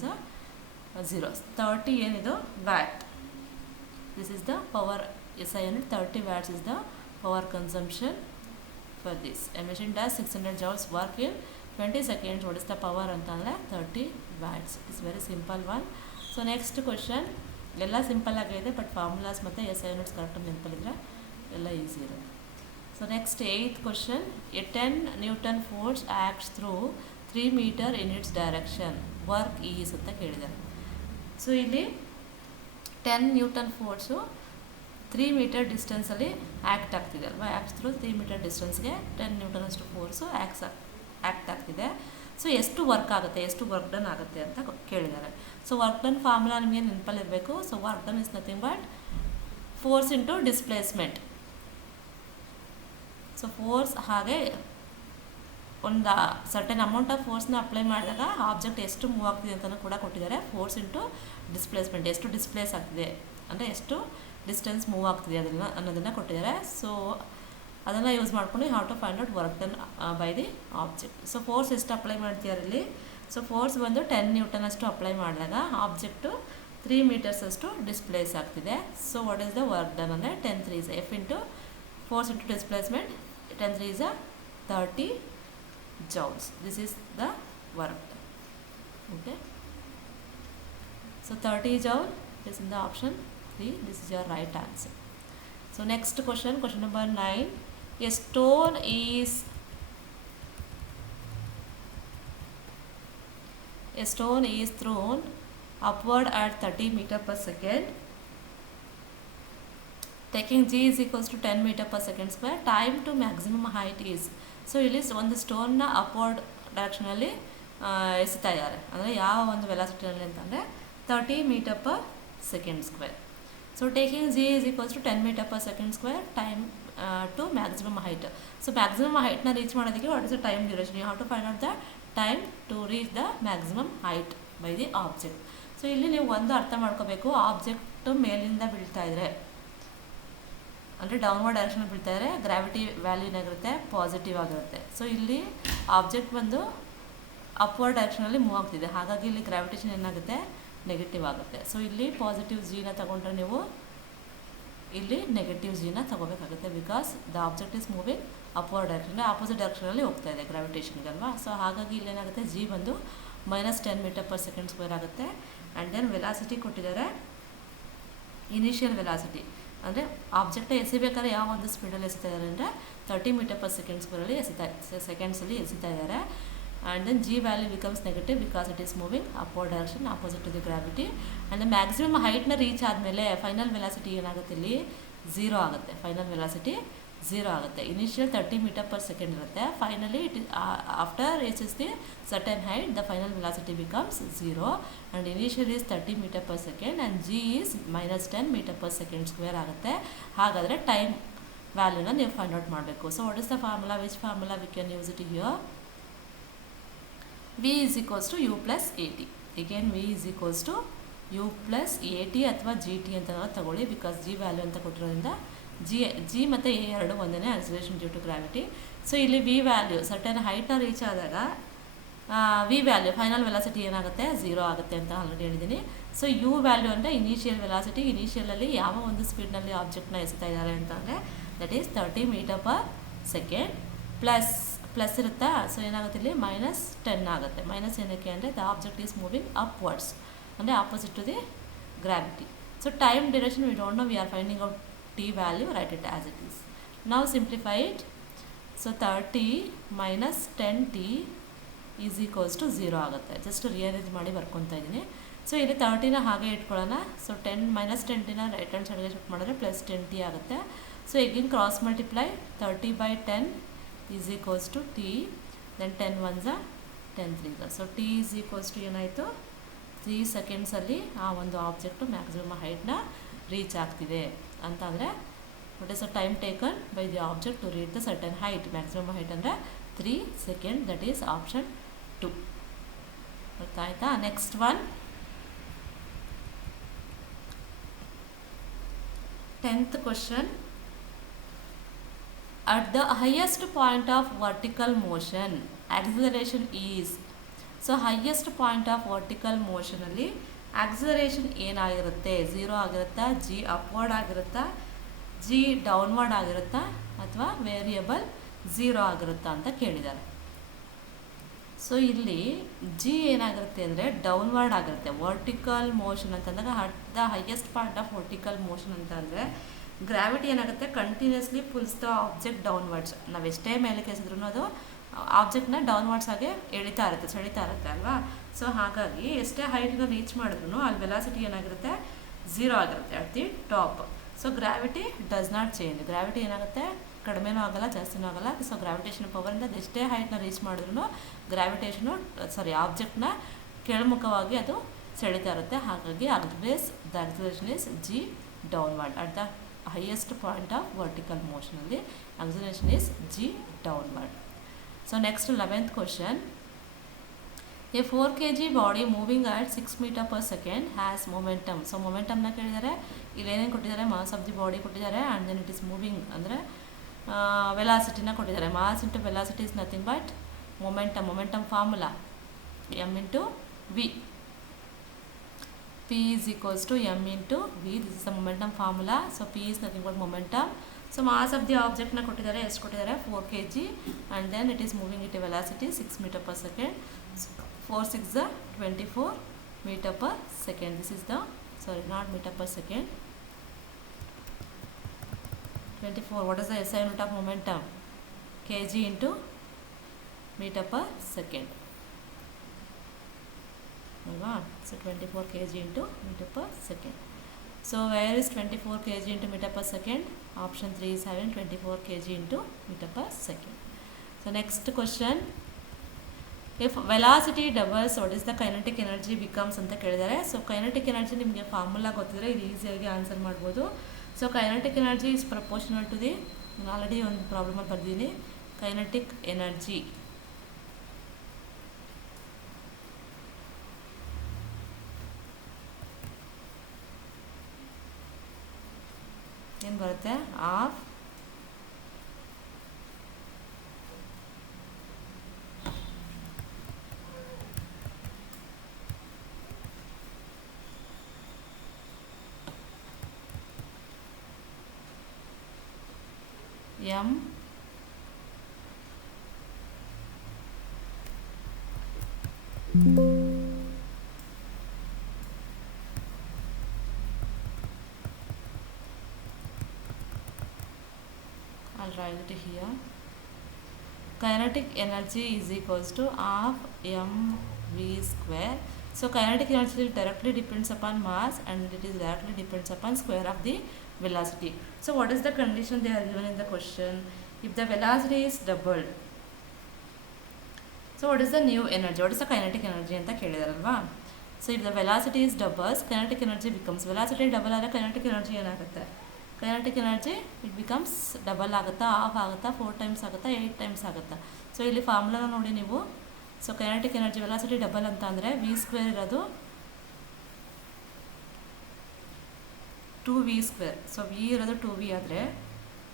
0. 30 ಏನಿದು watt. This is the power SI unit. 30 watts is the power consumption for this. A machine does 600 joules work in 20 seconds. What is the power ಅಂತಂದರೆ 30 watts. It's very simple one. So next question ಎಲ್ಲ simple ಆಗಿದೆ, but formulas ಮತ್ತು SI units ಕರೆಕ್ಟಾಗಿ ನೆನಪಲ್ಲಿದ್ರೆ ಎಲ್ಲ easy ಇರುತ್ತೆ. So next 8th question. A 10 Newton force acts through 3 meter in its direction. Work is ಅಂತ ಕೇಳಿದ್ದಾರೆ. So ಇಲ್ಲಿ 10 Newton ಫೋರ್ಸು 3 meter ಡಿಸ್ಟೆನ್ಸಲ್ಲಿ ಆ್ಯಕ್ಟ್ ಆಗ್ತಿದೆ ಅಲ್ವಾ. ಆ್ಯಕ್ಟ್ಸ್ ಥ್ರೂ 3 meter ಡಿಸ್ಟೆನ್ಸ್ಗೆ 10 Newton ಅಷ್ಟು ಫೋರ್ಸು ಆ್ಯಕ್ಟ್ ಆಗ್ತಿದೆ. ಸೊ ಎಷ್ಟು ವರ್ಕ್ ಆಗುತ್ತೆ, ಎಷ್ಟು ವರ್ಕ್ ಡನ್ ಆಗುತ್ತೆ ಅಂತ ಕೇಳಿದ್ದಾರೆ. ಸೊ ವರ್ಕ್ ಡನ್ ಫಾರ್ಮುಲಾ ನಿಮಗೆ ನೆನಪಲ್ಲಿರಬೇಕು. So work done is nothing but force into displacement. So force ಹಾಗೆ ಒಂದು ಸರ್ಟೆನ್ ಅಮೌಂಟ್ ಆಫ್ ಫೋರ್ಸ್ನ ಅಪ್ಲೈ ಮಾಡಿದಾಗ ಆಬ್ಜೆಕ್ಟ್ ಎಷ್ಟು ಮೂವ್ ಆಗ್ತಿದೆ ಅಂತಲೂ ಕೂಡ ಕೊಟ್ಟಿದ್ದಾರೆ. ಫೋರ್ಸ್ ಇಂಟು ಡಿಸ್ಪ್ಲೇಸ್ಮೆಂಟ್, ಎಷ್ಟು ಡಿಸ್ಪ್ಲೇಸ್ ಆಗ್ತಿದೆ ಅಂದರೆ ಎಷ್ಟು ಡಿಸ್ಟೆನ್ಸ್ ಮೂವ್ ಆಗ್ತಿದೆ ಅನ್ನೋದನ್ನು ಕೊಟ್ಟಿದ್ದಾರೆ. ಸೊ ಅದನ್ನು ಯೂಸ್ ಮಾಡ್ಕೊಂಡು how to find out work done by the object. So force ಎಷ್ಟು ಅಪ್ಲೈ ಮಾಡ್ತೀಯಾರ ಇಲ್ಲಿ. ಸೊ ಫೋರ್ಸ್ ಬಂದು 10 Newton ಅಷ್ಟು ಅಪ್ಲೈ ಮಾಡಿದಾಗ ಆಬ್ಜೆಕ್ಟು 3 meters ಅಷ್ಟು ಡಿಸ್ಪ್ಲೇಸ್ ಆಗ್ತಿದೆ. So what is the work done ಅಂದರೆ 10 3 is F into force into displacement. 10 3 is 30 joules. This is the work done. Okay. So 30 joule is in the option 3. This is your right answer. So next question number 9. A stone is thrown upward at 30 meter per second. Taking G is equals to 10 meter per second square. Time to maximum height is. So ಇಲ್ಲಿ ಒಂದು ಸ್ಟೋನ್ನ upward ಡೈರೆಕ್ಷನಲ್ಲಿ ಎಸಿತಾ ಇದ್ದಾರೆ. ಅಂದರೆ ಯಾವ ಒಂದು ವೆಲಾಸಿಟಿನಲ್ಲಿ ಅಂತಂದರೆ 30 metre per second square. So taking g is equals to 10 metre per second square time to maximum height. So maximum ಹೈಟ್ನ reach ಮಾಡೋದಕ್ಕೆ what is the time duration? You have to find out the time to reach the maximum height by the object. So ಇಲ್ಲಿ ನೀವು ಒಂದು ಅರ್ಥ ಮಾಡ್ಕೋಬೇಕು, object ಮೇಲಿಂದ ಬೀಳ್ತಾ ಇದ್ರೆ ಅಂದರೆ ಡೌನ್ವರ್ಡ್ ಡೈರೆಕ್ಷನ್ ಬೀಳ್ತಾ ಇದ್ರೆ ಗ್ರಾವಿಟಿ ವ್ಯಾಲ್ಯೂ ಏನಾಗಿರುತ್ತೆ? ಪಾಸಿಟಿವ್ ಆಗಿರುತ್ತೆ. ಸೊ ಇಲ್ಲಿ ಆಬ್ಜೆಕ್ಟ್ ಬಂದು ಅಪ್ವರ್ಡ್ ಡೈರೆಕ್ಷನಲ್ಲಿ ಮೂವ್ ಆಗ್ತಿದೆ, ಹಾಗಾಗಿ ಇಲ್ಲಿ ಗ್ರಾವಿಟೇಷನ್ ಏನಾಗುತ್ತೆ? ನೆಗೆಟಿವ್ ಆಗುತ್ತೆ. ಸೊ ಇಲ್ಲಿ ಪಾಸಿಟಿವ್ ಜಿನ ತಗೊಂಡ್ರೆ ನೀವು ಇಲ್ಲಿ ನೆಗೆಟಿವ್ ಜಿನ ತಗೋಬೇಕಾಗುತ್ತೆ, because the object is moving upward direction, opposite ಡೈರೆಕ್ಷನಲ್ಲಿ ಹೋಗ್ತಾ ಇದೆ ಗ್ರಾವಿಟೇಷನ್ಗೆ ಅಲ್ವಾ. ಸೊ ಹಾಗಾಗಿ ಇಲ್ಲೇನಾಗುತ್ತೆ? ಜಿ ಬಂದು -10 ಮೀಟರ್ ಪರ್ ಸೆಕೆಂಡ್ ಸ್ಕ್ವೇರ್ ಆಗುತ್ತೆ. ಆ್ಯಂಡ್ ದೆನ್ ವೆಲಾಸಿಟಿ ಕೊಟ್ಟಿದ್ದಾರೆ, ಇನಿಷಿಯಲ್ ವೆಲಾಸಿಟಿ ಅಂದರೆ ಆಬ್ಜೆಕ್ಟ್ ಎಸಿಬೇಕಾದ್ರೆ ಯಾವ ಒಂದು ಸ್ಪೀಡಲ್ಲಿ ಎಸಿತಾ ಇದ್ದಾರೆ ಅಂದರೆ 30 ಮೀಟರ್ ಪರ್ ಸೆಕೆಂಡ್ ಸ್ಕ್ವೇರಲ್ಲಿ ಸೆಕೆಂಡ್ಸಲ್ಲಿ ಎಸಿತಾ ಇದ್ದಾರೆ. And then g value becomes negative because it is moving upward direction opposite to the gravity. And maximum ಹೈಟ್ನ ರೀಚ್ ಆದಮೇಲೆ ಫೈನಲ್ ವೆಲಾಸಿಟಿ ಏನಾಗುತ್ತೆ? ಇಲ್ಲಿ 0 ಆಗುತ್ತೆ. ಫೈನಲ್ ವೆಲಾಸಿಟಿ 0 ಆಗುತ್ತೆ. ಇನಿಷಿಯಲ್ 30 ಮೀಟರ್ ಪರ್ ಸೆಕೆಂಡ್ ಇರುತ್ತೆ. Finally it after reaches the certain height the final velocity becomes 0 and initial is 30 metre per second and G is -10 metre per second square ಆಗುತ್ತೆ. ಹಾಗಾದರೆ time ವ್ಯಾಲ್ಯೂನ ನೀವು find out ಮಾಡಬೇಕು. So what is the formula? Which formula we can use it here? V is equals to U plus AT. Again V is equals to U plus AT ಅಥವಾ GT ಅಂತ ತಗೊಳ್ಳಿ, because G value ಅಂತ ಕೊಟ್ಟಿರೋದ್ರಿಂದ G ಮತ್ತು a ಎರಡು ಒಂದೇ, acceleration due to gravity. So ಇಲ್ಲಿ v value certain ಹೈಟ್ನ reach ಆದಾಗ ವಿ ವ್ಯಾಲ್ಯೂ ಫೈನಲ್ ವೆಲಾಸಿಟಿ ಏನಾಗುತ್ತೆ? 0 ಆಗುತ್ತೆ ಅಂತ ಆಲ್ರೆಡಿ ಹೇಳಿದ್ದೀನಿ. ಸೊ ಯು ವ್ಯಾಲ್ಯೂ ಅಂದರೆ ಇನಿಷಿಯಲ್ ವೆಲಾಸಿಟಿ, ಇನಿಷಿಯಲಲ್ಲಿ ಯಾವ ಒಂದು ಸ್ಪೀಡ್ನಲ್ಲಿ ಆಬ್ಜೆಕ್ಟ್ನ ಎಸಿತಾ ಇದ್ದಾರೆ ಅಂತಂದರೆ that is 30 metre per second plus ಇರುತ್ತಾ. ಸೊ ಏನಾಗುತ್ತೆ? ಇಲ್ಲಿ -10 ಆಗುತ್ತೆ. ಮೈನಸ್ ಏನಕ್ಕೆ ಅಂದರೆ the object is moving upwards ಅಂದರೆ opposite to the gravity. So time duration we don't know, we are finding out t value, write it as it is. ನಾವು simplify it. So 30 - 10t is equals to 0 ಆಗುತ್ತೆ. Just realise ಮಾಡಿ ಬರ್ಕೊತಾ ಇದ್ದೀನಿ. So ಇಲ್ಲಿ 30ನ ಹಾಗೆ ಇಟ್ಕೊಳ್ಳೋಣ. So 10 - 10tನ right hand ಸೈಡ್ಗೆ shift ಮಾಡಿದ್ರೆ +10t ಆಗುತ್ತೆ. ಸೊ ಈಗಿನ cross multiply 30/10 is equals to t, then 10 ones are 10 3s. So t is equals to ಏನಾಯಿತು? 3 ಸೆಕೆಂಡ್ಸಲ್ಲಿ ಆ ಒಂದು ಆಬ್ಜೆಕ್ಟು ಮ್ಯಾಕ್ಸಿಮಮ್ ಹೈಟ್ನ ರೀಚ್ ಆಗ್ತಿದೆ ಅಂತಂದರೆ what is the time taken by the object to reach the certain height? Maximum height ಅಂದರೆ 3 second. That is option 2. ಗೊತ್ತಾಯ್ತಾ? Next one 10th question. At the highest point of vertical motion, acceleration is. So highest point of vertical ಮೋಷನಲ್ಲಿ acceleration ಏನಾಗಿರುತ್ತೆ? 0 ಆಗಿರುತ್ತಾ? G upward ಆಗಿರುತ್ತಾ? G downward ಆಗಿರುತ್ತಾ? ಅಥವಾ variable 0 ಆಗಿರುತ್ತಾ ಅಂತ ಕೇಳಿದ್ದಾರೆ. ಸೊ ಇಲ್ಲಿ ಜಿ ಏನಾಗಿರುತ್ತೆ ಅಂದರೆ ಡೌನ್ವರ್ಡ್ ಆಗಿರುತ್ತೆ. ವರ್ಟಿಕಲ್ ಮೋಷನ್ ಅಂತಂದಾಗ the highest point of vertical motion ಅಂತಂದರೆ ಗ್ರಾವಿಟಿ ಏನಾಗುತ್ತೆ? Continuously pulls the object downwards. ನಾವು ಎಷ್ಟೇ ಮೇಲೆ ಕೆಸಿದ್ರೂ ಅದು ಆಬ್ಜೆಕ್ಟ್ನ ಡೌನ್ವರ್ಡ್ಸ್ ಆಗಿ ಸೆಳೀತಾ ಇರುತ್ತೆ ಅಲ್ವಾ. ಸೊ ಹಾಗಾಗಿ ಎಷ್ಟೇ ಹೈಟ್ನ ರೀಚ್ ಮಾಡಿದ್ರು ಅಲ್ಲಿ ವೆಲಾಸಿಟಿ ಏನಾಗಿರುತ್ತೆ? 0 ಆಗಿರುತ್ತೆ at the top. So gravity does not change. Gravity ಏನಾಗುತ್ತೆ? ಕಡಿಮೆನೂ ಆಗಲ್ಲ ಜಾಸ್ತಿನೂ ಆಗಲ್ಲ. ಸೊ ಗ್ರಾವಿಟೇಷನ್ ಪವರಿಂದ ಎಷ್ಟೇ ಹೈಟ್ನ ರೀಚ್ ಮಾಡಿದ್ರು ಆಬ್ಜೆಕ್ಟ್ನ ಕೆಳಮುಖವಾಗಿ ಅದು ಸೆಳೀತಾ ಇರುತ್ತೆ. ಹಾಗಾಗಿ always the acceleration is G downward. At the highest point of vertical motion ಅಲ್ಲಿ acceleration is g downward. So next 11th question. A 4 kg body moving at 6 meter per second has momentum. So momentum ನ ಕೇಳಿದ್ದಾರೆ. ಇಲ್ಲಿ ಏನೇನು ಕೊಟ್ಟಿದ್ದಾರೆ? Mass of the body ಕೊಟ್ಟಿದ್ದಾರೆ and then it is moving ಅಂದರೆ ವೆಲಾಸಿಟಿನ ಕೊಟ್ಟಿದ್ದಾರೆ. Mass into velocity is nothing but momentum formula m into v. P is equals to m into v. This is the momentum formula. So P is nothing but momentum. So mass of the object na kottidare ಎಷ್ಟು ಕೊಟ್ಟಿದ್ದಾರೆ? 4 kg and then it is moving at a velocity 6 meter per second. 4 6 is 24 meter per second. This is the not meter per second. 24. What is the SI unit of momentum? kg into meter per second. So 24 kg into meter per second. So where is 24 kg into meter per second? Option 3 is having 24 kg into meter per second. So next question, if velocity doubles what is the kinetic energy becomes ಅಂತ ಕೇಳಿದ್ದಾರೆ. So kinetic energy ನಿಮಗೆ formula ಗೊತ್ತಿದ್ರೆ ಇದು ಈಸಿಯಾಗಿ answer ಮಾಡ್ಬೋದು. So kinetic energy is proportional to the, ನಾನು already ಒಂದು ಪ್ರಾಬ್ಲಮಲ್ಲಿ ಬರ್ತೀನಿ, ಕೈನೆಟಿಕ್ ಎನರ್ಜಿ ಏನು ಬರುತ್ತೆ, of m I'll write it here. Kinetic energy is equals to half mv square. So kinetic energy directly depends upon mass and it is directly depends upon square of the velocity. So what is the condition they are given in the question? If the velocity is doubled, so what is the new energy? What is the kinetic energy anta kelidaralva? So if the velocity is doubles, kinetic energy becomes, velocity double ಆದರೆ kinetic energy ಏನಾಗುತ್ತೆ, kinetic energy it becomes double ಆಗುತ್ತಾ, half ಆಗುತ್ತಾ, 4 times ಆಗುತ್ತಾ, 8 times ಆಗುತ್ತಾ. So ಇಲ್ಲಿ formula ನೋಡಿ ನೀವು. So kinetic energy velocity double ಅಂತ ಅಂದರೆ v ಸ್ಕ್ವೇರ್ ಇರೋದು 2v ಸ್ಕ್ವೇರ್. ಸೊ v ಇರೋದು 2v ಆದರೆ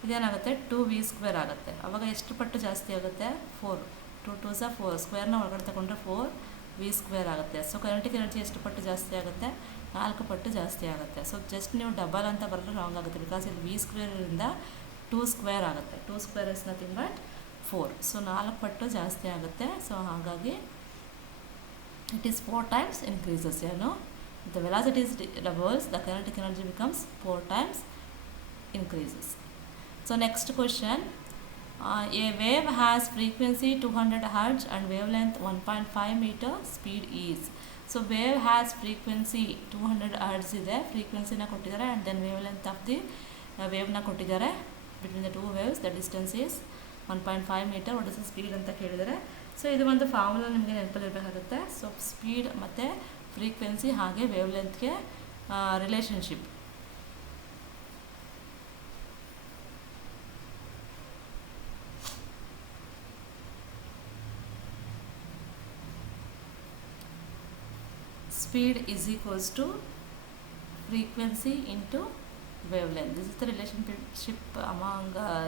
ಇದೇನಾಗುತ್ತೆ 2v ಸ್ಕ್ವೇರ್ ಆಗುತ್ತೆ. ಅವಾಗ ಎಷ್ಟು ಪಟ್ಟು ಜಾಸ್ತಿ ಆಗುತ್ತೆ, 4. 2 2s 4, ಸ್ಕ್ವೇರ್ನ ಒಳಗಡೆ ತಗೊಂಡ್ರೆ 4v ಸ್ಕ್ವೇರ್ ಆಗುತ್ತೆ. ಸೊ ಕೈನೆಟಿಕ್ ಎನರ್ಜಿ ಎಷ್ಟು ಪಟ್ಟು ಜಾಸ್ತಿ ಆಗುತ್ತೆ, 4 ಪಟ್ಟು ಜಾಸ್ತಿ ಆಗುತ್ತೆ. ಸೊ ಜಸ್ಟ್ ನೀವು ಡಬಲ್ ಅಂತ ಬರಲು ರಾಂಗ್ ಆಗುತ್ತೆ, ಬಿಕಾಸ್ ಇಲ್ಲಿ v ಸ್ಕ್ವೇರಿಂದ 2 ಸ್ಕ್ವೇರ್ ಆಗುತ್ತೆ. 2 square is nothing but 4. So 4 ಪಟ್ಟು ಜಾಸ್ತಿ ಆಗುತ್ತೆ. ಸೊ ಹಾಗಾಗಿ ಇಟ್ ಈಸ್ 4 ಟೈಮ್ಸ್ ಇನ್ಕ್ರೀಸಸ್. ಏನು, the velocity is doubles, the kinetic energy becomes 4 times increases. So next question, a wave has frequency 200 Hz and wavelength 1.5 meter, speed is. So wave has frequency 200 Hz ಇದೆ, frequency ನ ಕೊಟ್ಟಿದ್ದಾರೆ, and then wavelength of the wave ನ ಕೊಟ್ಟಿದ್ದಾರೆ. Between the two waves the distance is 1.5 meter. what is the speed ಅಂತ ಕೇಳಿದ್ದಾರೆ. So ಇದು ಒಂದು formula ನಿಮಗೆ ನೆನಪಲ್ಲಿ ಇರಬೇಕಾಗುತ್ತೆ. ಸೊ ಸ್ಪೀಡ್ ಮತ್ತು ಫ್ರೀಕ್ವೆನ್ಸಿ ಹಾಗೆ ವೇವ್ಲೆಂತ್ಗೆ relationship. Speed is equals to frequency into wavelength. This is the relationship among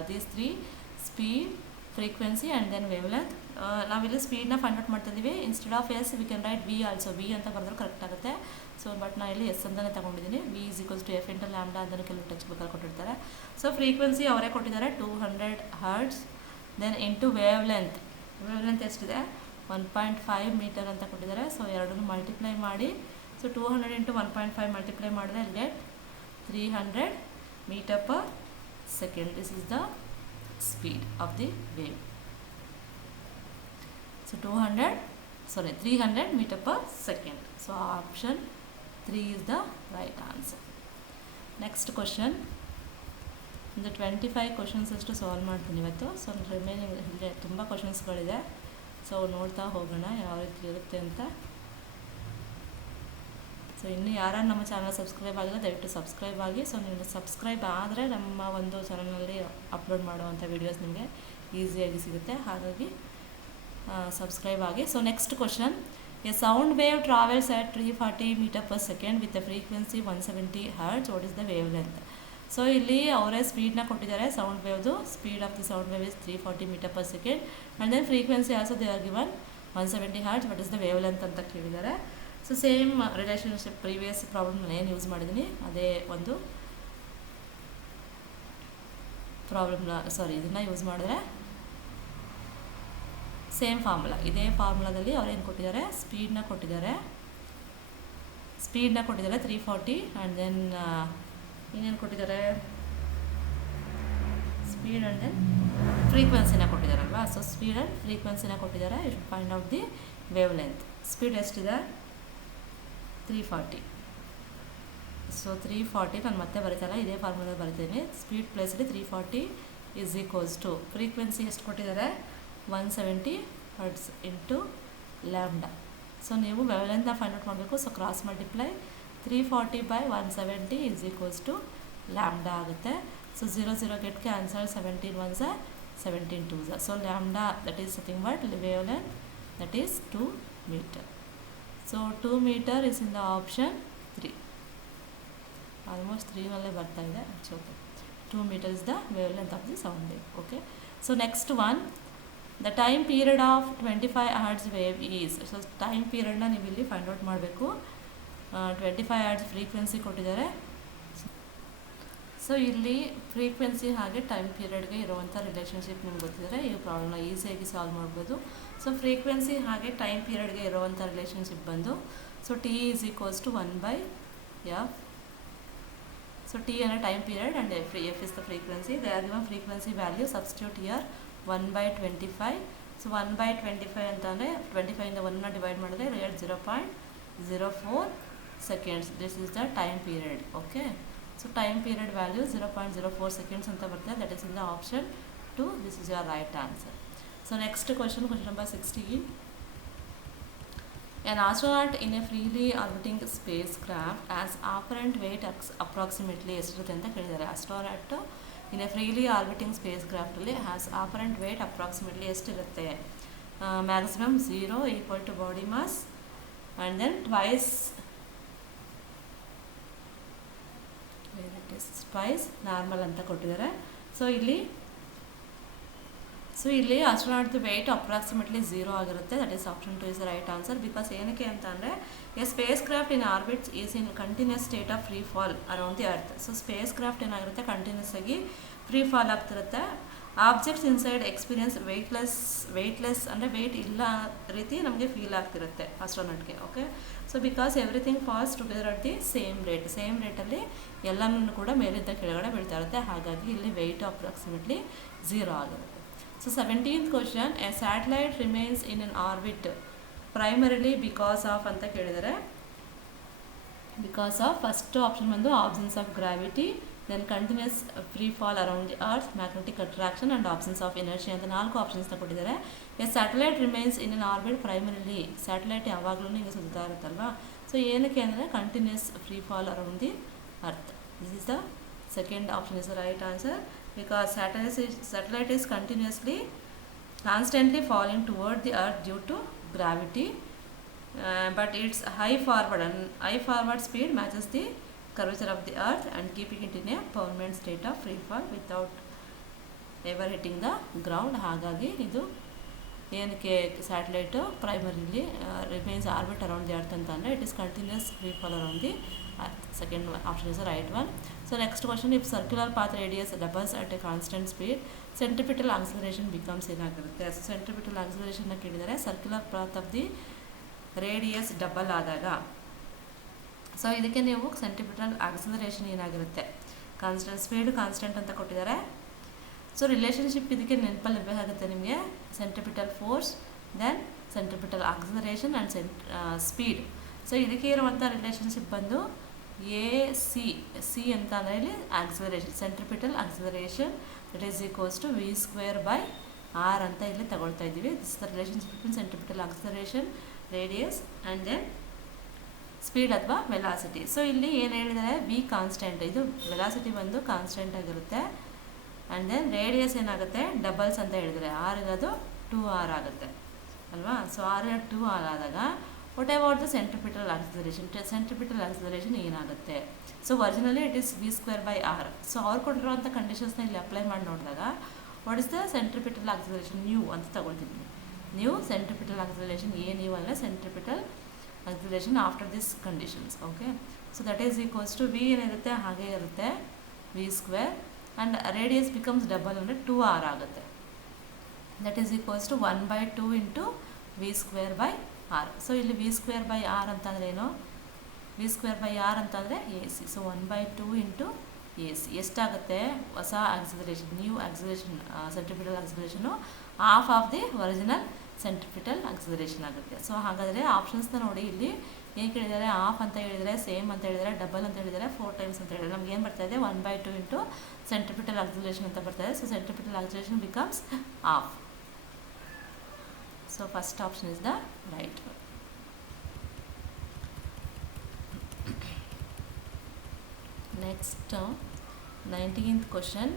these three: speed, frequency and then wavelength. ನಾವಿಲ್ಲಿ ಸ್ಪೀಡ್ನ ಫೈಂಡ್ ಔಟ್ ಮಾಡ್ತಿದ್ದೀವಿ. Instead of S we can write V also. V ಅಂತ ಬರೆದ್ರೆ correct ಆಗುತ್ತೆ. So but ನಾನು ಇಲ್ಲಿ S ಅಂತಲೇ ತಗೊಂಡಿದ್ದೀನಿ. V is equals to F into lambda ಅಂತಲೇ ಕೆಲವು ಟಚ್ ಬೇಕಾದ್ರೆ ಕೊಟ್ಟಿರ್ತಾರೆ. ಸೊ ಫ್ರೀಕ್ವೆನ್ಸಿ ಅವರೇ ಕೊಟ್ಟಿದ್ದಾರೆ 200 Hz. Then into wavelength, wavelength ಎಷ್ಟಿದೆ 1.5 ಮೀಟರ್ ಅಂತ ಕೊಟ್ಟಿದ್ದಾರೆ. ಸೊ ಎರಡನ್ನು ಮಲ್ಟಿಪ್ಲೈ ಮಾಡಿ, ಸೊ 200 ಇಂಟು 1.5 ಮಲ್ಟಿಪ್ಲೈ ಮಾಡಿದ್ರೆ ಅಲ್ಲಿ get 300 meter per second. This is the speed of the wave. So 300 meter per second. So option 3 is the right answer. Next question, ಒಂದು 25 questions ಅಷ್ಟು solve ಮಾಡ್ತೀನಿ ಇವತ್ತು. ಸೊ ರಿಮೈನಿಂಗ್ ಇದೆ ತುಂಬ ಕ್ವಶನ್ಸ್ಗಳಿದೆ. So ನೋಡ್ತಾ ಹೋಗೋಣ ಯಾವ ರೀತಿ ಇರುತ್ತೆ ಅಂತ. ಸೊ ಇನ್ನು ಯಾರು ನಮ್ಮ ಚಾನಲ್ ಸಬ್ಸ್ಕ್ರೈಬ್ ಆಗಿಲ್ಲ ದಯವಿಟ್ಟು ಸಬ್ಸ್ಕ್ರೈಬ್ ಆಗಿ. ಸೊ ನೀವು ಸಬ್ಸ್ಕ್ರೈಬ್ ಆದರೆ ನಮ್ಮ ಒಂದು ಚಾನಲ್ನಲ್ಲಿ ಅಪ್ಲೋಡ್ ಮಾಡುವಂಥ ವೀಡಿಯೋಸ್ ನಿಮಗೆ ಈಸಿಯಾಗಿ ಸಿಗುತ್ತೆ. ಹಾಗಾಗಿ ಸಬ್ಸ್ಕ್ರೈಬ್ ಆಗಿ. So next question, a sound wave travels at 340 metre per second with the frequency 170 Hz. What is the wavelength? So ಇಲ್ಲಿ ಅವರೇ ಸ್ಪೀಡ್ನ ಕೊಟ್ಟಿದ್ದಾರೆ. ಸೌಂಡ್ ವೇವ್ದು speed of the sound wave is 340 metre per second and then frequency also they are given 170 Hz. What is the wavelength ಅಂತ ಕೇಳಿದ್ದಾರೆ. So same relationship previous problem ನಾನು ಏನು use ಮಾಡಿದ್ದೀನಿ ಅದೇ ಒಂದು ಪ್ರಾಬ್ಲಮ್ನ ಇದನ್ನು ಯೂಸ್ ಮಾಡಿದ್ರೆ ಸೇಮ್ ಫಾರ್ಮುಲಾ, ಇದೇ ಫಾರ್ಮುಲಾದಲ್ಲಿ ಅವ್ರೇನು ಕೊಟ್ಟಿದ್ದಾರೆ, ಸ್ಪೀಡ್ನ ಕೊಟ್ಟಿದ್ದಾರೆ 340 ಆ್ಯಂಡ್ ದೆನ್ ಇನ್ನೇನು ಕೊಟ್ಟಿದ್ದಾರೆ, ಸ್ಪೀಡ್ ಆ್ಯಂಡ್ ದೆನ್ ಫ್ರೀಕ್ವೆನ್ಸಿನ ಕೊಟ್ಟಿದ್ದಾರಲ್ವಾ. ಸೊ ಸ್ಪೀಡ್ ಆ್ಯಂಡ್ ಫ್ರೀಕ್ವೆನ್ಸಿನ ಕೊಟ್ಟಿದ್ದಾರೆ. You should find out the wavelength. Speed ಎಷ್ಟಿದೆ 340. ಸೊ 340 ನಾನು ಮತ್ತೆ ಬರೀತಲ್ಲ, ಇದೇ ಫಾರ್ಮುಲಾ ಬರಿತೀನಿ. Speed plus 340 is equals to frequency ಎಷ್ಟು ಕೊಟ್ಟಿದ್ದಾರೆ 170 hertz into lambda. ಸೊ ನೀವು ವೇವ್ಲೆಂತ್ನ ಫೈಂಡ್ ಔಟ್ ಮಾಡಬೇಕು. So cross multiply 340 by 170 is equals to lambda ಆಗುತ್ತೆ. So 0 get cancelled, 17 ones are 17 twos are. So lambda, that is nothing but wavelength, that is 2 meter. So 2 meter is in the option 3. Almost 3 ನಲ್ಲೇ ಬರ್ತಾ ಇದೆ. It's okay. 2 meter is the wavelength of the sound wave. Okay. So next one, the time period of 25 hertz wave is. So time period ನ ನೀವು ಇಲ್ಲಿ find out ಮಾಡಬೇಕು. 25 hertz frequency ಕೊಟ್ಟಿದ್ದಾರೆ. So ಇಲ್ಲಿ frequency ಹಾಗೆ ಟೈಮ್ ಪೀರಿಯಡ್ಗೆ ಇರುವಂಥ relationship ನಿಮ್ಗೆ ಗೊತ್ತಿದ್ದಾರೆ, ಈ ಪ್ರಾಬ್ಲಮ್ನ ಈಸಿಯಾಗಿ ಸಾಲ್ವ್ ಮಾಡ್ಬೋದು. ಸೊ ಫ್ರೀಕ್ವೆನ್ಸಿ ಹಾಗೆ ಟೈಮ್ ಪೀರಿಯಡ್ಗೆ ಇರುವಂಥ ರಿಲೇಷನ್ಶಿಪ್ ಬಂದು, so T is equals to 1/f. So T ಅಂದರೆ time period and F is the frequency. They are given frequency value, substitute here 1/25. So 1/25 ಅಂತಂದರೆ 25ಇಂದ 1ನ ಡಿವೈಡ್ ಮಾಡಿದ್ರೆ 0.04 seconds. This is the time period. Okay. So time period value 0.04 seconds ಅಂತ ಬರ್ತದೆ. That is in the option 2. This is your right answer. So next question number 16. An astronaut in a freely orbiting spacecraft has apparent weight approximately ಎಷ್ಟಿರುತ್ತೆ ಅಂತ ಕೇಳಿದ್ದಾರೆ. astronaut in a freely orbiting spacecraft ಅಲ್ಲಿ has apparent weight approximately ಎಷ್ಟಿರುತ್ತೆ? maximum 0 equal to body mass and then twice normal ಅಂತ ಕೊಟ್ಟಿದ್ದಾರೆ. So ಇಲ್ಲಿ ಆಸ್ಟ್ರೋನಾಟ್ದು weight approximately 0 ಆಗಿರುತ್ತೆ. That is option 2 is the right answer. Because ಏನಕ್ಕೆ ಅಂತ ಅಂದರೆ a spacecraft in orbits is in continuous state of free fall around the earth. So spacecraft ಏನಾಗಿರುತ್ತೆ, continuous ಆಗಿ ಫ್ರೀ ಫಾಲ್ ಆಗ್ತಿರುತ್ತೆ. Objects inside experience weightless ಅಂದರೆ weight ಇಲ್ಲ ರೀತಿ ನಮಗೆ ಫೀಲ್ ಆಗ್ತಿರುತ್ತೆ ಆಸ್ಟ್ರೋನಾಟ್ಗೆ. Okay. So because everything falls together at the same ರೇಟಲ್ಲಿ ಎಲ್ಲನೂ ಕೂಡ ಮೇಲಿದ್ದ ಕೆಳಗಡೆ ಬೀಳ್ತಾ ಇರುತ್ತೆ. ಹಾಗಾಗಿ ಇಲ್ಲಿ ವೆಯ್ಟ್ ಅಪ್ರಾಕ್ಸಿಮೇಟ್ಲಿ 0 ಆಗಿರುತ್ತೆ. So 17th question, a satellite remains in an orbit primarily because of ಅಂತ ಕೇಳಿದರೆ, ಬಿಕಾಸ್ ಆಫ್ ಫಸ್ಟ್ ಆಪ್ಷನ್ ಬಂದು absence of gravity, then continues free fall around the earth, magnetic attraction and absence of energy ಅಂತ 4 ಆಪ್ಷನ್ಸ್ನ ಕೊಟ್ಟಿದ್ದಾರೆ. A satellite remains in an orbit primarily, satellite ಯಾವಾಗಲೂ ಈಗ ಸುತ್ತಾ ಇರುತ್ತಲ್ವಾ. ಸೊ ಏನಕ್ಕೆ ಅಂದರೆ continues free fall around the earth. This is the second option is the right answer. Because satellite is constantly falling toward the earth due to gravity, but its high forward speed matches the curvature of the earth and keeping it in a permanent state of free fall without ever hitting the ground. ಹಾಗಾಗಿ ಇದು ಏನಕ್ಕೆ satellite primarily remains orbit around the earth ಅಂತ ಅಂದರೆ it is continues free fall around the earth. Second option is the right one. So next question, if circular path radius doubles at a constant speed, centripetal acceleration becomes ಏನಾಗಿರುತ್ತೆ? centripetal acceleration ನ ಕೇಳಿದರೆ circular path of the radius double ಆದಾಗ, so ಇದಕ್ಕೆ ನೀವು centripetal acceleration ಏನಾಗಿರುತ್ತೆ? Constant speed constant ಅಂತ ಕೊಟ್ಟಿದ್ದಾರೆ. So relationship ಇದಕ್ಕೆ ನೆನಪಲ್ಲಿ ಬೇಕಾಗುತ್ತೆ ನಿಮಗೆ, centripetal force then centripetal acceleration and speed. So ಇದಕ್ಕೆ ಇರುವಂಥ ರಿಲೇಷನ್ಶಿಪ್ ಬಂದು ಸಿ ಅಂತ ಅಂದರೆ ಇಲ್ಲಿ acceleration, centripetal acceleration that is equals to v²/r ಅಂತ ಇಲ್ಲಿ ತಗೊಳ್ತಾ ಇದ್ದೀವಿ. This is the relationship between centripetal acceleration, radius and then speed ಅಥವಾ ವೆಲಾಸಿಟಿ. ಸೊ ಇಲ್ಲಿ ಏನು ಹೇಳಿದರೆ ವಿ ಕಾನ್ಸ್ಟೆಂಟ್, ಇದು ವೆಲಾಸಿಟಿ ಬಂದು ಕಾನ್ಸ್ಟೆಂಟ್ ಆಗಿರುತ್ತೆ. ಆ್ಯಂಡ್ ದೆನ್ ರೇಡಿಯಸ್ ಏನಾಗುತ್ತೆ ಡಬಲ್ಸ್ ಅಂತ ಹೇಳಿದರೆ, ಆರ್ ಇರೋದು 2r ಆಗುತ್ತೆ ಅಲ್ವಾ. ಸೊ r 2r ಆದಾಗ what about the centripetal acceleration? Centripetal acceleration ಏನಾಗುತ್ತೆ? So originally it is v²/r. So ಅವ್ರು ಕೊಟ್ಟಿರುವಂಥ ಕಂಡೀಷನ್ಸ್ನ ಇಲ್ಲಿ ಅಪ್ಲೈ ಮಾಡಿ ನೋಡಿದಾಗ what is the centripetal acceleration new ಅಂತ ತಗೊಳ್ತಿದ್ವಿ. ನ್ಯೂ ಸೆಂಟ್ರಿಪಿಟಲ್ ಆಕ್ಸಲರೇಷನ್ ನ್ಯೂ ಅಂದರೆ centripetal acceleration after this conditions. Okay. So that is equals to V ಏನಿರುತ್ತೆ ಹಾಗೆ ಇರುತ್ತೆ v² and radius becomes double ಅಂದರೆ 2r ಆಗುತ್ತೆ. That is equals to 1/2 into v²/r. So ಇಲ್ಲಿ v²/r ಅಂತಂದರೆ ಏನು? v²/r ಅಂತಂದರೆ A C. So 1/2 into A C ಎಷ್ಟಾಗುತ್ತೆ? ಹೊಸ acceleration, new acceleration, centripetal acceleration half of the original centripetal acceleration ಆಗುತ್ತೆ. So ಹಾಗಾದರೆ ಆಪ್ಷನ್ಸ್ನ ನೋಡಿ, ಇಲ್ಲಿ ಏನು ಕೇಳಿದ್ದಾರೆ? ಹಾಫ್ ಅಂತ ಹೇಳಿದರೆ, ಸೇಮ್ ಅಂತ ಹೇಳಿದರೆ, ಡಬಲ್ ಅಂತ ಹೇಳಿದರೆ, 4 ಟೈಮ್ಸ್ ಅಂತ ಹೇಳಿದರೆ ನಮ್ಗೆ ಏನು ಬರ್ತಾಯಿದೆ? 1/2 ಇಂಟು ಸೆಂಟ್ರಿಪಿಟಲ್ ಆಕ್ಸಲರೇಷನ್ ಅಂತ ಬರ್ತಾಯಿದೆ. So centripetal acceleration becomes half. So first option is the right one. Next 19th question.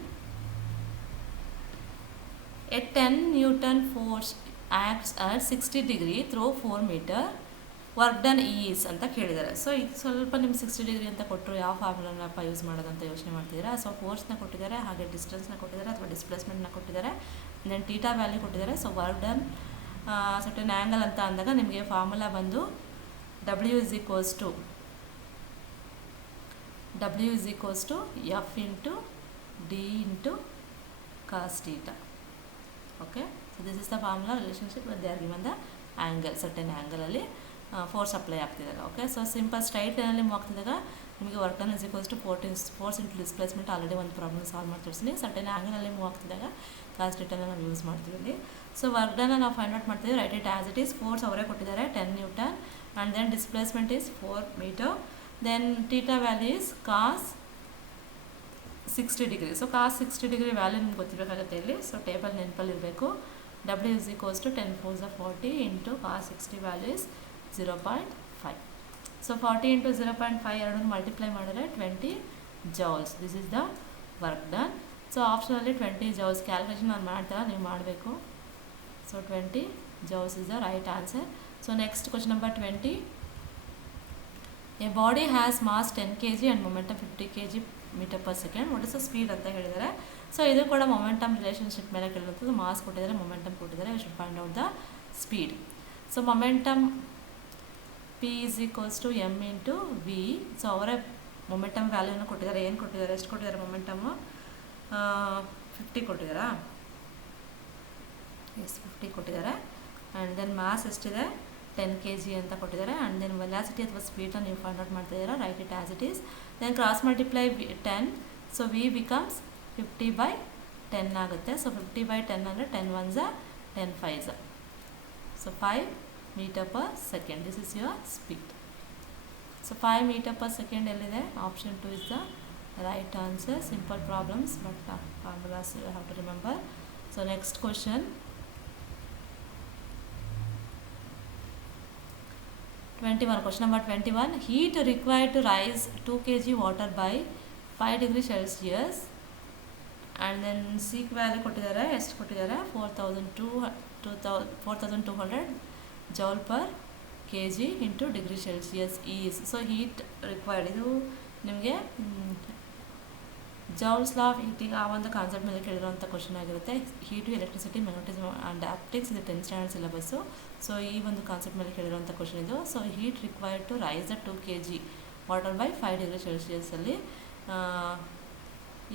A 10 Newton force acts at 60 degree through 4 meter. Work done is ಅಂತ ಕೇಳಿದ್ದಾರೆ. ಸೊ ಇದು ಸ್ವಲ್ಪ ನಿಮ್ಗೆ 60 ಡಿಗ್ರಿ ಅಂತ ಕೊಟ್ಟರು ಯಾವ ಫಾರ್ಮುಲಾನಪ್ಪ ಯೂಸ್ ಮಾಡೋದಂತ ಯೋಚನೆ ಮಾಡ್ತಿದ್ದೀರಾ. ಸೊ ಫೋರ್ಸ್ನ ಕೊಟ್ಟಿದ್ದಾರೆ, ಹಾಗೆ ಡಿಸ್ಟೆನ್ಸ್ನ ಕೊಟ್ಟಿದ್ದಾರೆ ಅಥವಾ ಡಿಸ್ಪ್ಲೇಸ್ಮೆಂಟ್ನ ಕೊಟ್ಟಿದ್ದಾರೆ, ದೆನ್ ಟೀಟಾ ವ್ಯಾಲ್ಯೂ ಕೊಟ್ಟಿದ್ದಾರೆ. So work done certain angle ಅಂತ ಅಂದಾಗ ನಿಮಗೆ ಫಾರ್ಮುಲಾ ಬಂದು W is equals to F into D into cos theta. Okay, so this is the formula relationship where they are given the angle, certain angle ಅಲ್ಲಿ force apply ಆಗ್ತಿದ್ದಾಗ. Okay, so simple straight ಲೈನಲ್ಲಿ move ಆಗ್ತಿದ್ದಾಗ ನಿಮಗೆ work done is equals to force into displacement already ಒಂದು problem solve ಮಾಡಿ ತೋರಿಸ್ತೀನಿ. Certain ಆ್ಯಂಗಲಲ್ಲಿ move ಆಗ್ತಿದ್ದಾಗ ಕಾಸ್ ಥೀಟಾನ ನಾವು use ಮಾಡ್ತೀವಿ ಇಲ್ಲಿ. ಸೊ ವರ್ಕ್ ಡನ್ನ ನಾವು ಫೈಂಡ್ ಔಟ್ ಮಾಡ್ತೀವಿ. Write it as it is. Force ಅವರೇ ಕೊಟ್ಟಿದ್ದಾರೆ 10 newton and then displacement is 4 meter. Then theta value is cos 60 degree. So cos 60 degree value ನಿಮ್ಗೆ ಗೊತ್ತಿರಬೇಕಾಗುತ್ತೆ ಇಲ್ಲಿ. ಸೊ ಟೇಬಲ್ ನೆನಪಲ್ಲಿ ಇರಬೇಕು. W is equals to 10 4s are 40 into cos 60 value is 0.5. So 40 into 0.5 ಎರಡನ್ನು multiply ಮಾಡಿದ್ರೆ 20 joules. This is the work done. So ಆಪ್ಷನಲ್ಲಿ 20 joules calculation ನಾನು ಮಾಡ್ತಾರೆ, ನೀವು ಮಾಡಬೇಕು. So 20 joules is the right answer. So next question number 20. A body has mass 10 kg and momentum 50 kg metre per second. What is the speed ಅಂತ ಹೇಳಿದ್ದಾರೆ. So ಇದು ಕೂಡ momentum relationship ಮೇಲೆ ಕೇಳಿರುತ್ತದೆ. ಮಾಸ್ ಕೊಟ್ಟಿದ್ದಾರೆ, ಮೊಮೆಂಟಮ್ ಕೊಟ್ಟಿದ್ದಾರೆ. We should find out the speed. So momentum P is equals to M into V. So ಅವರೇ momentum ವ್ಯಾಲ್ಯೂನ ಕೊಟ್ಟಿದ್ದಾರೆ. ಏನು ಕೊಟ್ಟಿದ್ದಾರೆ, ಎಷ್ಟು ಕೊಟ್ಟಿದ್ದಾರೆ ಮೊಮೆಂಟಮ್ಮು? 50 ಕೊಟ್ಟಿದ್ದಾರಾ? ಎಸ್, 50 ಕೊಟ್ಟಿದ್ದಾರೆ. ಆ್ಯಂಡ್ ದೆನ್ ಮಾಸ್ ಎಷ್ಟಿದೆ? 10 kg ಅಂತ ಕೊಟ್ಟಿದ್ದಾರೆ. ಆ್ಯಂಡ್ ದೆನ್ ವೆಲಾಸಿಟಿ ಅಥವಾ ಸ್ಪೀಡನ್ನ ನೀವು ಫೈಂಡ್ ಔಟ್ ಮಾಡ್ತಾ ಇದ್ದೀರಾ. Write it as it is. Then cross multiply 10. So V becomes 50/10 ಆಗುತ್ತೆ. ಸೊ 50/10 ಅಂದರೆ 10 1s 10 5s. So 5 meter per second. This is your speed. So 5 meter per second ಎಲ್ಲಿದೆ? Option 2 is the right answer. Simple problems, but formulas you have to remember. So next question. 21. Question number 21. Heat required to rise 2 kg water by 5 degree Celsius. And then seek value ಕೊಟ್ಟಿದ್ದಾರೆ. ಎಷ್ಟು ಕೊಟ್ಟಿದ್ದಾರೆ? 4200 joule per kg into degree Celsius is. So heat required, ಇದು ನಿಮಗೆ joules law of heating ಆ ಒಂದು concept ಮೇಲೆ ಕೇಳಿರುವಂಥ question ಆಗಿರುತ್ತೆ. Heat, electricity, magnetism and optics, ಇದು 10th ಸ್ಟ್ಯಾಂಡರ್ಡ್ ಸಿಲೆಬಸ್ಸು. ಸೊ ಈ ಒಂದು ಕಾನ್ಸೆಪ್ಟ್ ಮೇಲೆ ಕೇಳಿರುವಂಥ ಕ್ವಶನ್ ಇದು. So heat required to rise the 2 kg water by 5 degree Celsiusಲ್ಲಿ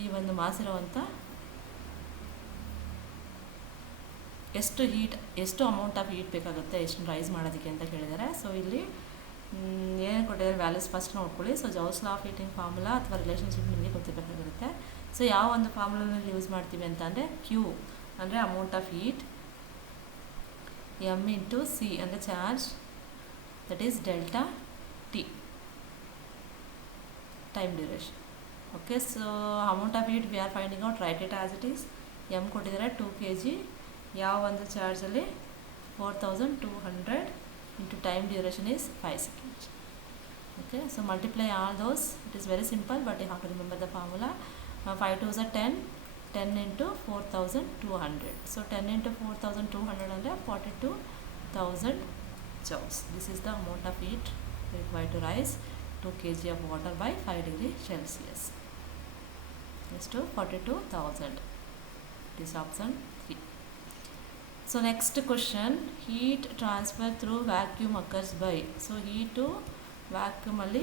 ಈ ಒಂದು ಮಾಸ್ ಇರುವಂಥ ಎಷ್ಟು ಅಮೌಂಟ್ ಆಫ್ ಹೀಟ್ ಬೇಕಾಗುತ್ತೆ, ಎಷ್ಟು ರೈಸ್ ಮಾಡೋದಕ್ಕೆ ಅಂತ ಕೇಳಿದ್ದಾರೆ. ಸೊ ಇಲ್ಲಿ ಏನು ಕೊಟ್ಟಿದ್ದಾರೆ ವ್ಯಾಲ್ಯೂಸ್ ಫಸ್ಟ್ ನೋಡ್ಕೊಳ್ಳಿ. So joules law of heating formula ಅಥವಾ ರಿಲೇಷನ್ಶಿಪ್ ನಿಮಗೆ ಗೊತ್ತಿರಬೇಕಾಗಿರುತ್ತೆ. ಸೊ ಯಾವ ಒಂದು ಫಾರ್ಮುಲಾನಲ್ಲಿ ಯೂಸ್ ಮಾಡ್ತೀವಿ ಅಂತ ಅಂದರೆ Q ಅಂದರೆ amount of heat, M into C ಅಂದರೆ charge, that is delta T time duration. Okay, so amount of heat V are finding out. Right it as it is. M ಕೊಟ್ಟಿದ್ದಾರೆ 2 kg, ಯಾವ ಒಂದು ಚಾರ್ಜಲ್ಲಿ 4200 into time duration is 5 seconds. Okay, so multiply all those. It is very simple, but you have to remember the formula. 5 2s are 10, 10 into 4200. So 10 into 4200 under 42,000 joules. This is the amount of heat required to rise 2 kg of water by 5 degree Celsius. Is to 42,000. This option 3. So next question, heat transfer through vacuum occurs by. So heat to vacuum ಅಲ್ಲಿ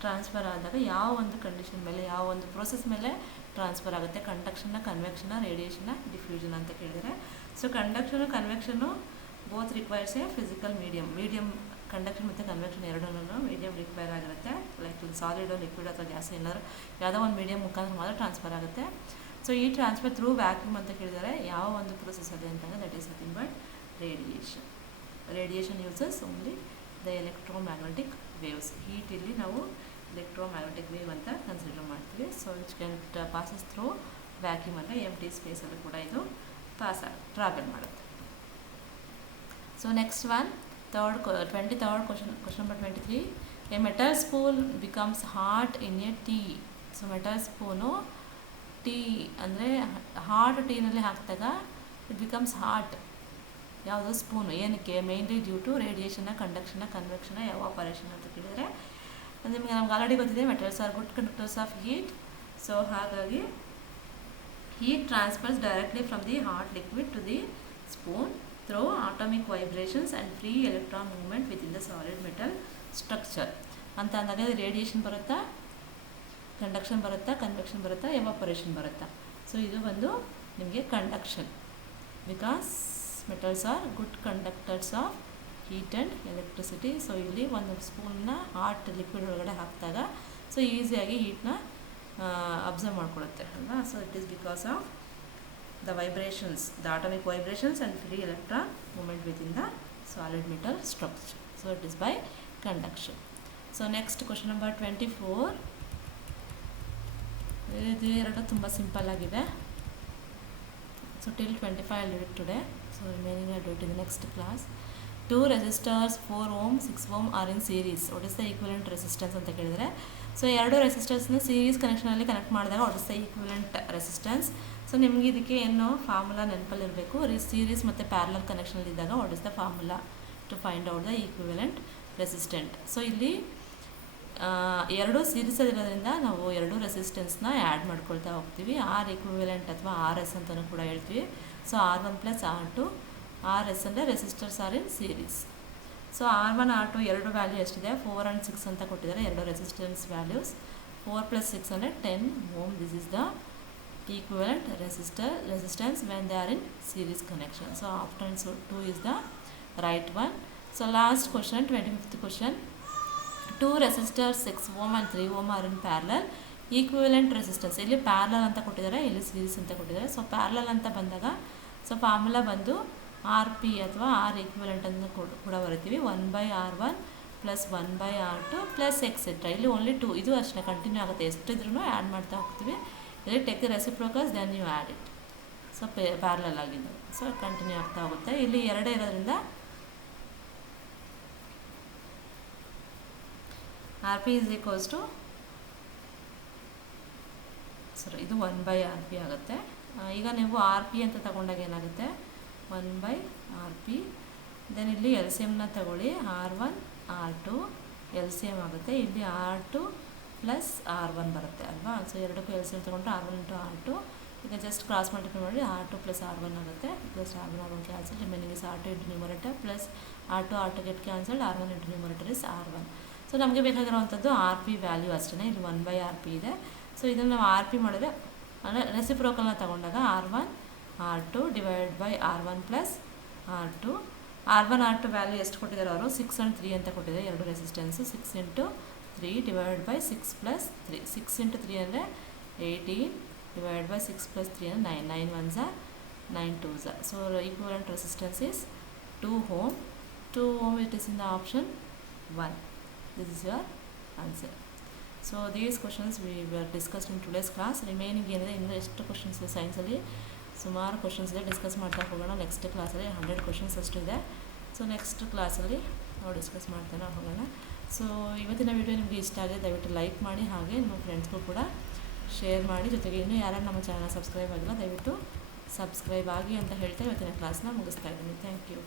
transfer ಆದಾಗ ಯಾವ ಒಂದು condition ಮೇಲೆ, ಯಾವ ಒಂದು process ಮೇಲೆ transfer ಆಗುತ್ತೆ? ಕಂಡಕ್ಷನ್ನ, ಕನ್ವೆಕ್ಷನ್ನ, ರೇಡಿಯೇಷನ್ನ, diffusion ಅಂತ ಕೇಳಿದರೆ. So conduction, convection both requires a physical medium conduction ಮತ್ತು ಕನ್ವೆಕ್ಷನ್ ಎರಡನ್ನೂ ಮೀಡಿಯಮ್ ರಿಕ್ವೈರ್ ಆಗಿರುತ್ತೆ. ಲೈಕ್ ಸಾಲಿಡ್, ಲಿಕ್ವಿಡ್ ಅಥವಾ ಗ್ಯಾಸ್ ಏನಾದ್ರು ಯಾವುದೋ ಒಂದು ಮೀಡಿಯಮ್ ಮುಖಾಂತರ ಮಾತ್ರ ಟ್ರಾನ್ಸ್ಫರ್ ಆಗುತ್ತೆ. ಸೊ ಈ ಟ್ರಾನ್ಸ್ಫರ್ ಥ್ರೂ ವ್ಯಾಕ್ಯೂಮ್ ಅಂತ ಕೇಳಿದರೆ ಯಾವ ಒಂದು ಪ್ರೊಸೆಸ್ ಇದೆ ಅಂತಂದರೆ that is nothing but radiation. Radiation uses only the electromagnetic waves. Heat ಇಲ್ಲಿ ನಾವು ಎಲೆಕ್ಟ್ರೋಮ್ಯಾಗ್ನೆಟಿಕ್ ವೇವ್ ಅಂತ ಕನ್ಸಿಡರ್ ಮಾಡ್ತೀವಿ. So which can passes through vacuum ಅಂದರೆ ಎಂಟಿ ಸ್ಪೇಸಲ್ಲಿ ಕೂಡ ಇದು ಟ್ರಾವೆಲ್ ಮಾಡುತ್ತೆ. So next one, 23rd question number 23. A metal spoon becomes hot in a tea. So metal spoonu tea ಅಂದರೆ hot ಟೀನಲ್ಲಿ ಹಾಕಿದಾಗ ಇಟ್ ಬಿಕಮ್ಸ್ ಹಾಟ್. ಯಾವುದೋ spoon ಏನಕ್ಕೆ? Mainly due to ರೇಡಿಯೇಷನ್ನ, ಕಂಡಕ್ಷನ್ನ, ಕನ್ವೆಕ್ಷನ್ನ, evaporation ಅಂತ ಕೇಳಿದರೆ ನಮಗೆ ಆಲ್ರೆಡಿ ಗೊತ್ತಿದೆ metals are good conductors of heat. So ಹಾಗಾಗಿ heat transfers directly from the hot liquid to the spoon through atomic vibrations and free electron movement within the solid metal structure. ಅಂತ ಅಂದಾಗ radiation ಬರುತ್ತಾ, conduction ಬರುತ್ತಾ, convection ಬರುತ್ತಾ, evaporation ಬರುತ್ತಾ. So ಇದು ಬಂದು ನಿಮಗೆ conduction, because metals are good conductors of heat and electricity. So ಇಲ್ಲಿ ಒಂದು ಸ್ಪೂನ್ನ ಹಾಟ್ ಲಿಕ್ವಿಡ್ ಒಳಗಡೆ ಹಾಕಿದಾಗ ಸೊ ಈಸಿಯಾಗಿ ಹೀಟ್ನ ಅಬ್ಸರ್ವ್ ಮಾಡ್ಕೊಳ್ಳುತ್ತೆ ಅಲ್ವಾ. So it is because of the vibrations, the atomic vibrations and free electron moment within the solid metal structure. So it is by conduction. So next question number 24. ಇದು ಎರಡು ತುಂಬ simple ಆಗಿದೆ. So till 25 I'll do it today. So remaining I'll do it in the next class. 2 resistors 4 ohm 6 ohm are in series. What is the equivalent resistance ಅಂತ ಕೇಳಿದರೆ, so ಎರಡು ರೆಸಿಸ್ಟರ್ಸ್ನ series ಕನೆಕ್ಷನಲ್ಲಿ connect ಮಾಡಿದಾಗ what is the equivalent resistance. So ನಿಮಗೆ ಇದಕ್ಕೆ ಏನು formula ನೆನಪಲ್ಲಿರಬೇಕು. ಸೀರೀಸ್ ಮತ್ತು ಪ್ಯಾರಲಲ್ ಕನೆಕ್ಷನಲ್ಲಿ ಇದ್ದಾಗ what is the formula to find out the equivalent resistant. So ಇಲ್ಲಿ ಎರಡು ಸೀರೀಸಲ್ಲಿರೋದ್ರಿಂದ ನಾವು ಎರಡು ರೆಸಿಸ್ಟೆನ್ಸ್ನ ಆ್ಯಡ್ ಮಾಡ್ಕೊಳ್ತಾ ಹೋಗ್ತೀವಿ. ಆರ್ ಈಕ್ವಿವೆಲೆಂಟ್ ಅಥವಾ ಆರ್ ಎಸ್ ಅಂತಲೂ ಕೂಡ ಹೇಳ್ತೀವಿ. ಸೊ R1 + R2, RS ಅಂದರೆ resistors are in series. So R1 R2 ಎರಡು ವ್ಯಾಲ್ಯೂ ಎಷ್ಟಿದೆ? 4 and 6 ಅಂತ ಕೊಟ್ಟಿದ್ದಾರೆ, ಎರಡು ರೆಸಿಸ್ಟೆನ್ಸ್ ವ್ಯಾಲ್ಯೂಸ್. 4 + 6 ಅಂದರೆ 10 ohm. This is the equivalent resistance when they are in series connection. So option 2 is the right one. So last question, 25th question. 2 resistors 6 ohm and 3 ohm are in parallel. Equivalent resistance ಇಲ್ಲಿ parallel ಅಂತ ಕೊಟ್ಟಿದ್ದಾರೆ, ಇಲ್ಲಿ series ಅಂತ ಕೊಟ್ಟಿದ್ದಾರೆ. So parallel ಅಂತ ಬಂದಾಗ so formula ಬಂದು RP ಅಥವಾ R ಈಕ್ವಿವೆಲೆಂಟ್ ಅಂತ ಕೂಡ ಬರಿತೀವಿ. 1/R1 + 1/R2 + etcetera. ಇಲ್ಲಿ ಓನ್ಲಿ 2, ಇದು ಅಷ್ಟೇ ಕಂಟಿನ್ಯೂ ಆಗುತ್ತೆ, ಎಷ್ಟಿದ್ರೂ ಆ್ಯಡ್ ಮಾಡ್ತಾ ಹೋಗ್ತೀವಿ. ಇಲ್ಲಿ take the reciprocals then you add it. So parallel ಆಗಿದೆ, ಸೊ ಕಂಟಿನ್ಯೂ ಆಗ್ತಾ ಹೋಗುತ್ತೆ. ಇಲ್ಲಿ ಎರಡೇ ಇರೋದ್ರಿಂದ RP = ಸರಿ ಇದು 1/RP ಆಗುತ್ತೆ. ಈಗ ನೀವು RP ಅಂತ ತಗೊಂಡಾಗ ಏನಾಗುತ್ತೆ? 1/RP. ದೆನ್ ಇಲ್ಲಿ LCMನ ತಗೊಳ್ಳಿ. R1 R2 LCM ಆಗುತ್ತೆ. ಇಲ್ಲಿ R2 + R1 ಬರುತ್ತೆ ಅಲ್ವಾ. ಸೊ ಎರಡಕ್ಕೂ LCM ತಗೊಂಡ್ರೆ R1 × R2. ಈಗ ಜಸ್ಟ್ ಕ್ರಾಸ್ ಮಲ್ಟಿಪ್ಲೈ ಮಾಡಿ R2 + R1 ಆಗುತ್ತೆ. Plus R1 R1 cancel, remaining is R2 × numerator plus R2 get cancelled, R1 × numerator is R1. So ನಮಗೆ ಬೇಕಾಗಿರುವಂಥದ್ದು RP ವ್ಯಾಲ್ಯೂ ಅಷ್ಟೇ. ಇಲ್ಲಿ 1/RP ಇದೆ. ಸೊ ಇದನ್ನು ನಾವು RP ಮಾಡಿದ್ರೆ ಅಂದರೆ ರೆಸಿಪ್ರೋಕಲ್ನ ತಗೊಂಡಾಗ R1 R2 / R1 + R2. R1 R2 value ಎಷ್ಟು ಕೊಟ್ಟಿದ್ದಾರೆ ಅವರು? 6 and 3 ಅಂತ ಕೊಟ್ಟಿದ್ದಾರೆ ಎರಡು ರೆಸಿಸ್ಟೆನ್ಸು. 6 × 3 / 6 + 3. 6 × 3 ಅಂದರೆ 18 / 6 + 3 ಅಂದರೆ 9. 9 1s are 9 2s are. So equivalent resistance is 2 ohm. 2 ohm it is in the option 1. This is your answer. So these questions we were discussed in today's class. Remaining ಏನಿದೆ ಇನ್ನೂ ಎಷ್ಟು questions ಸೈನ್ಸಲ್ಲಿ ಸುಮಾರು questions ಇದೆ, discuss ಮಾಡ್ತಾ ಹೋಗೋಣ. Next ಕ್ಲಾಸಲ್ಲಿ 100 questions ಅಷ್ಟು ಇದೆ. ಸೊ ನೆಕ್ಸ್ಟ್ ಕ್ಲಾಸಲ್ಲಿ ನಾವು ಡಿಸ್ಕಸ್ ಮಾಡ್ತಾನೆ ಹೋಗೋಣ. ಸೊ ಇವತ್ತಿನ ವಿಡಿಯೋ ನಿಮಗೆ ಇಷ್ಟ ಆಗಿದೆ ದಯವಿಟ್ಟು ಲೈಕ್ ಮಾಡಿ, ಹಾಗೆ ನಿಮ್ಮ ಫ್ರೆಂಡ್ಸ್ಗೂ ಕೂಡ ಶೇರ್ ಮಾಡಿ. ಜೊತೆಗೆ ಇನ್ನೂ ಯಾರು ನಮ್ಮ ಚಾನಲ್ ಸಬ್ಸ್ಕ್ರೈಬ್ ಆಗಿಲ್ಲ ದಯವಿಟ್ಟು ಸಬ್ಸ್ಕ್ರೈಬ್ ಆಗಿ ಅಂತ ಹೇಳ್ತಾ ಇವತ್ತಿನ ಕ್ಲಾಸ್ನ ಮುಗಿಸ್ತಾ ಇದ್ದೀನಿ. Thank you.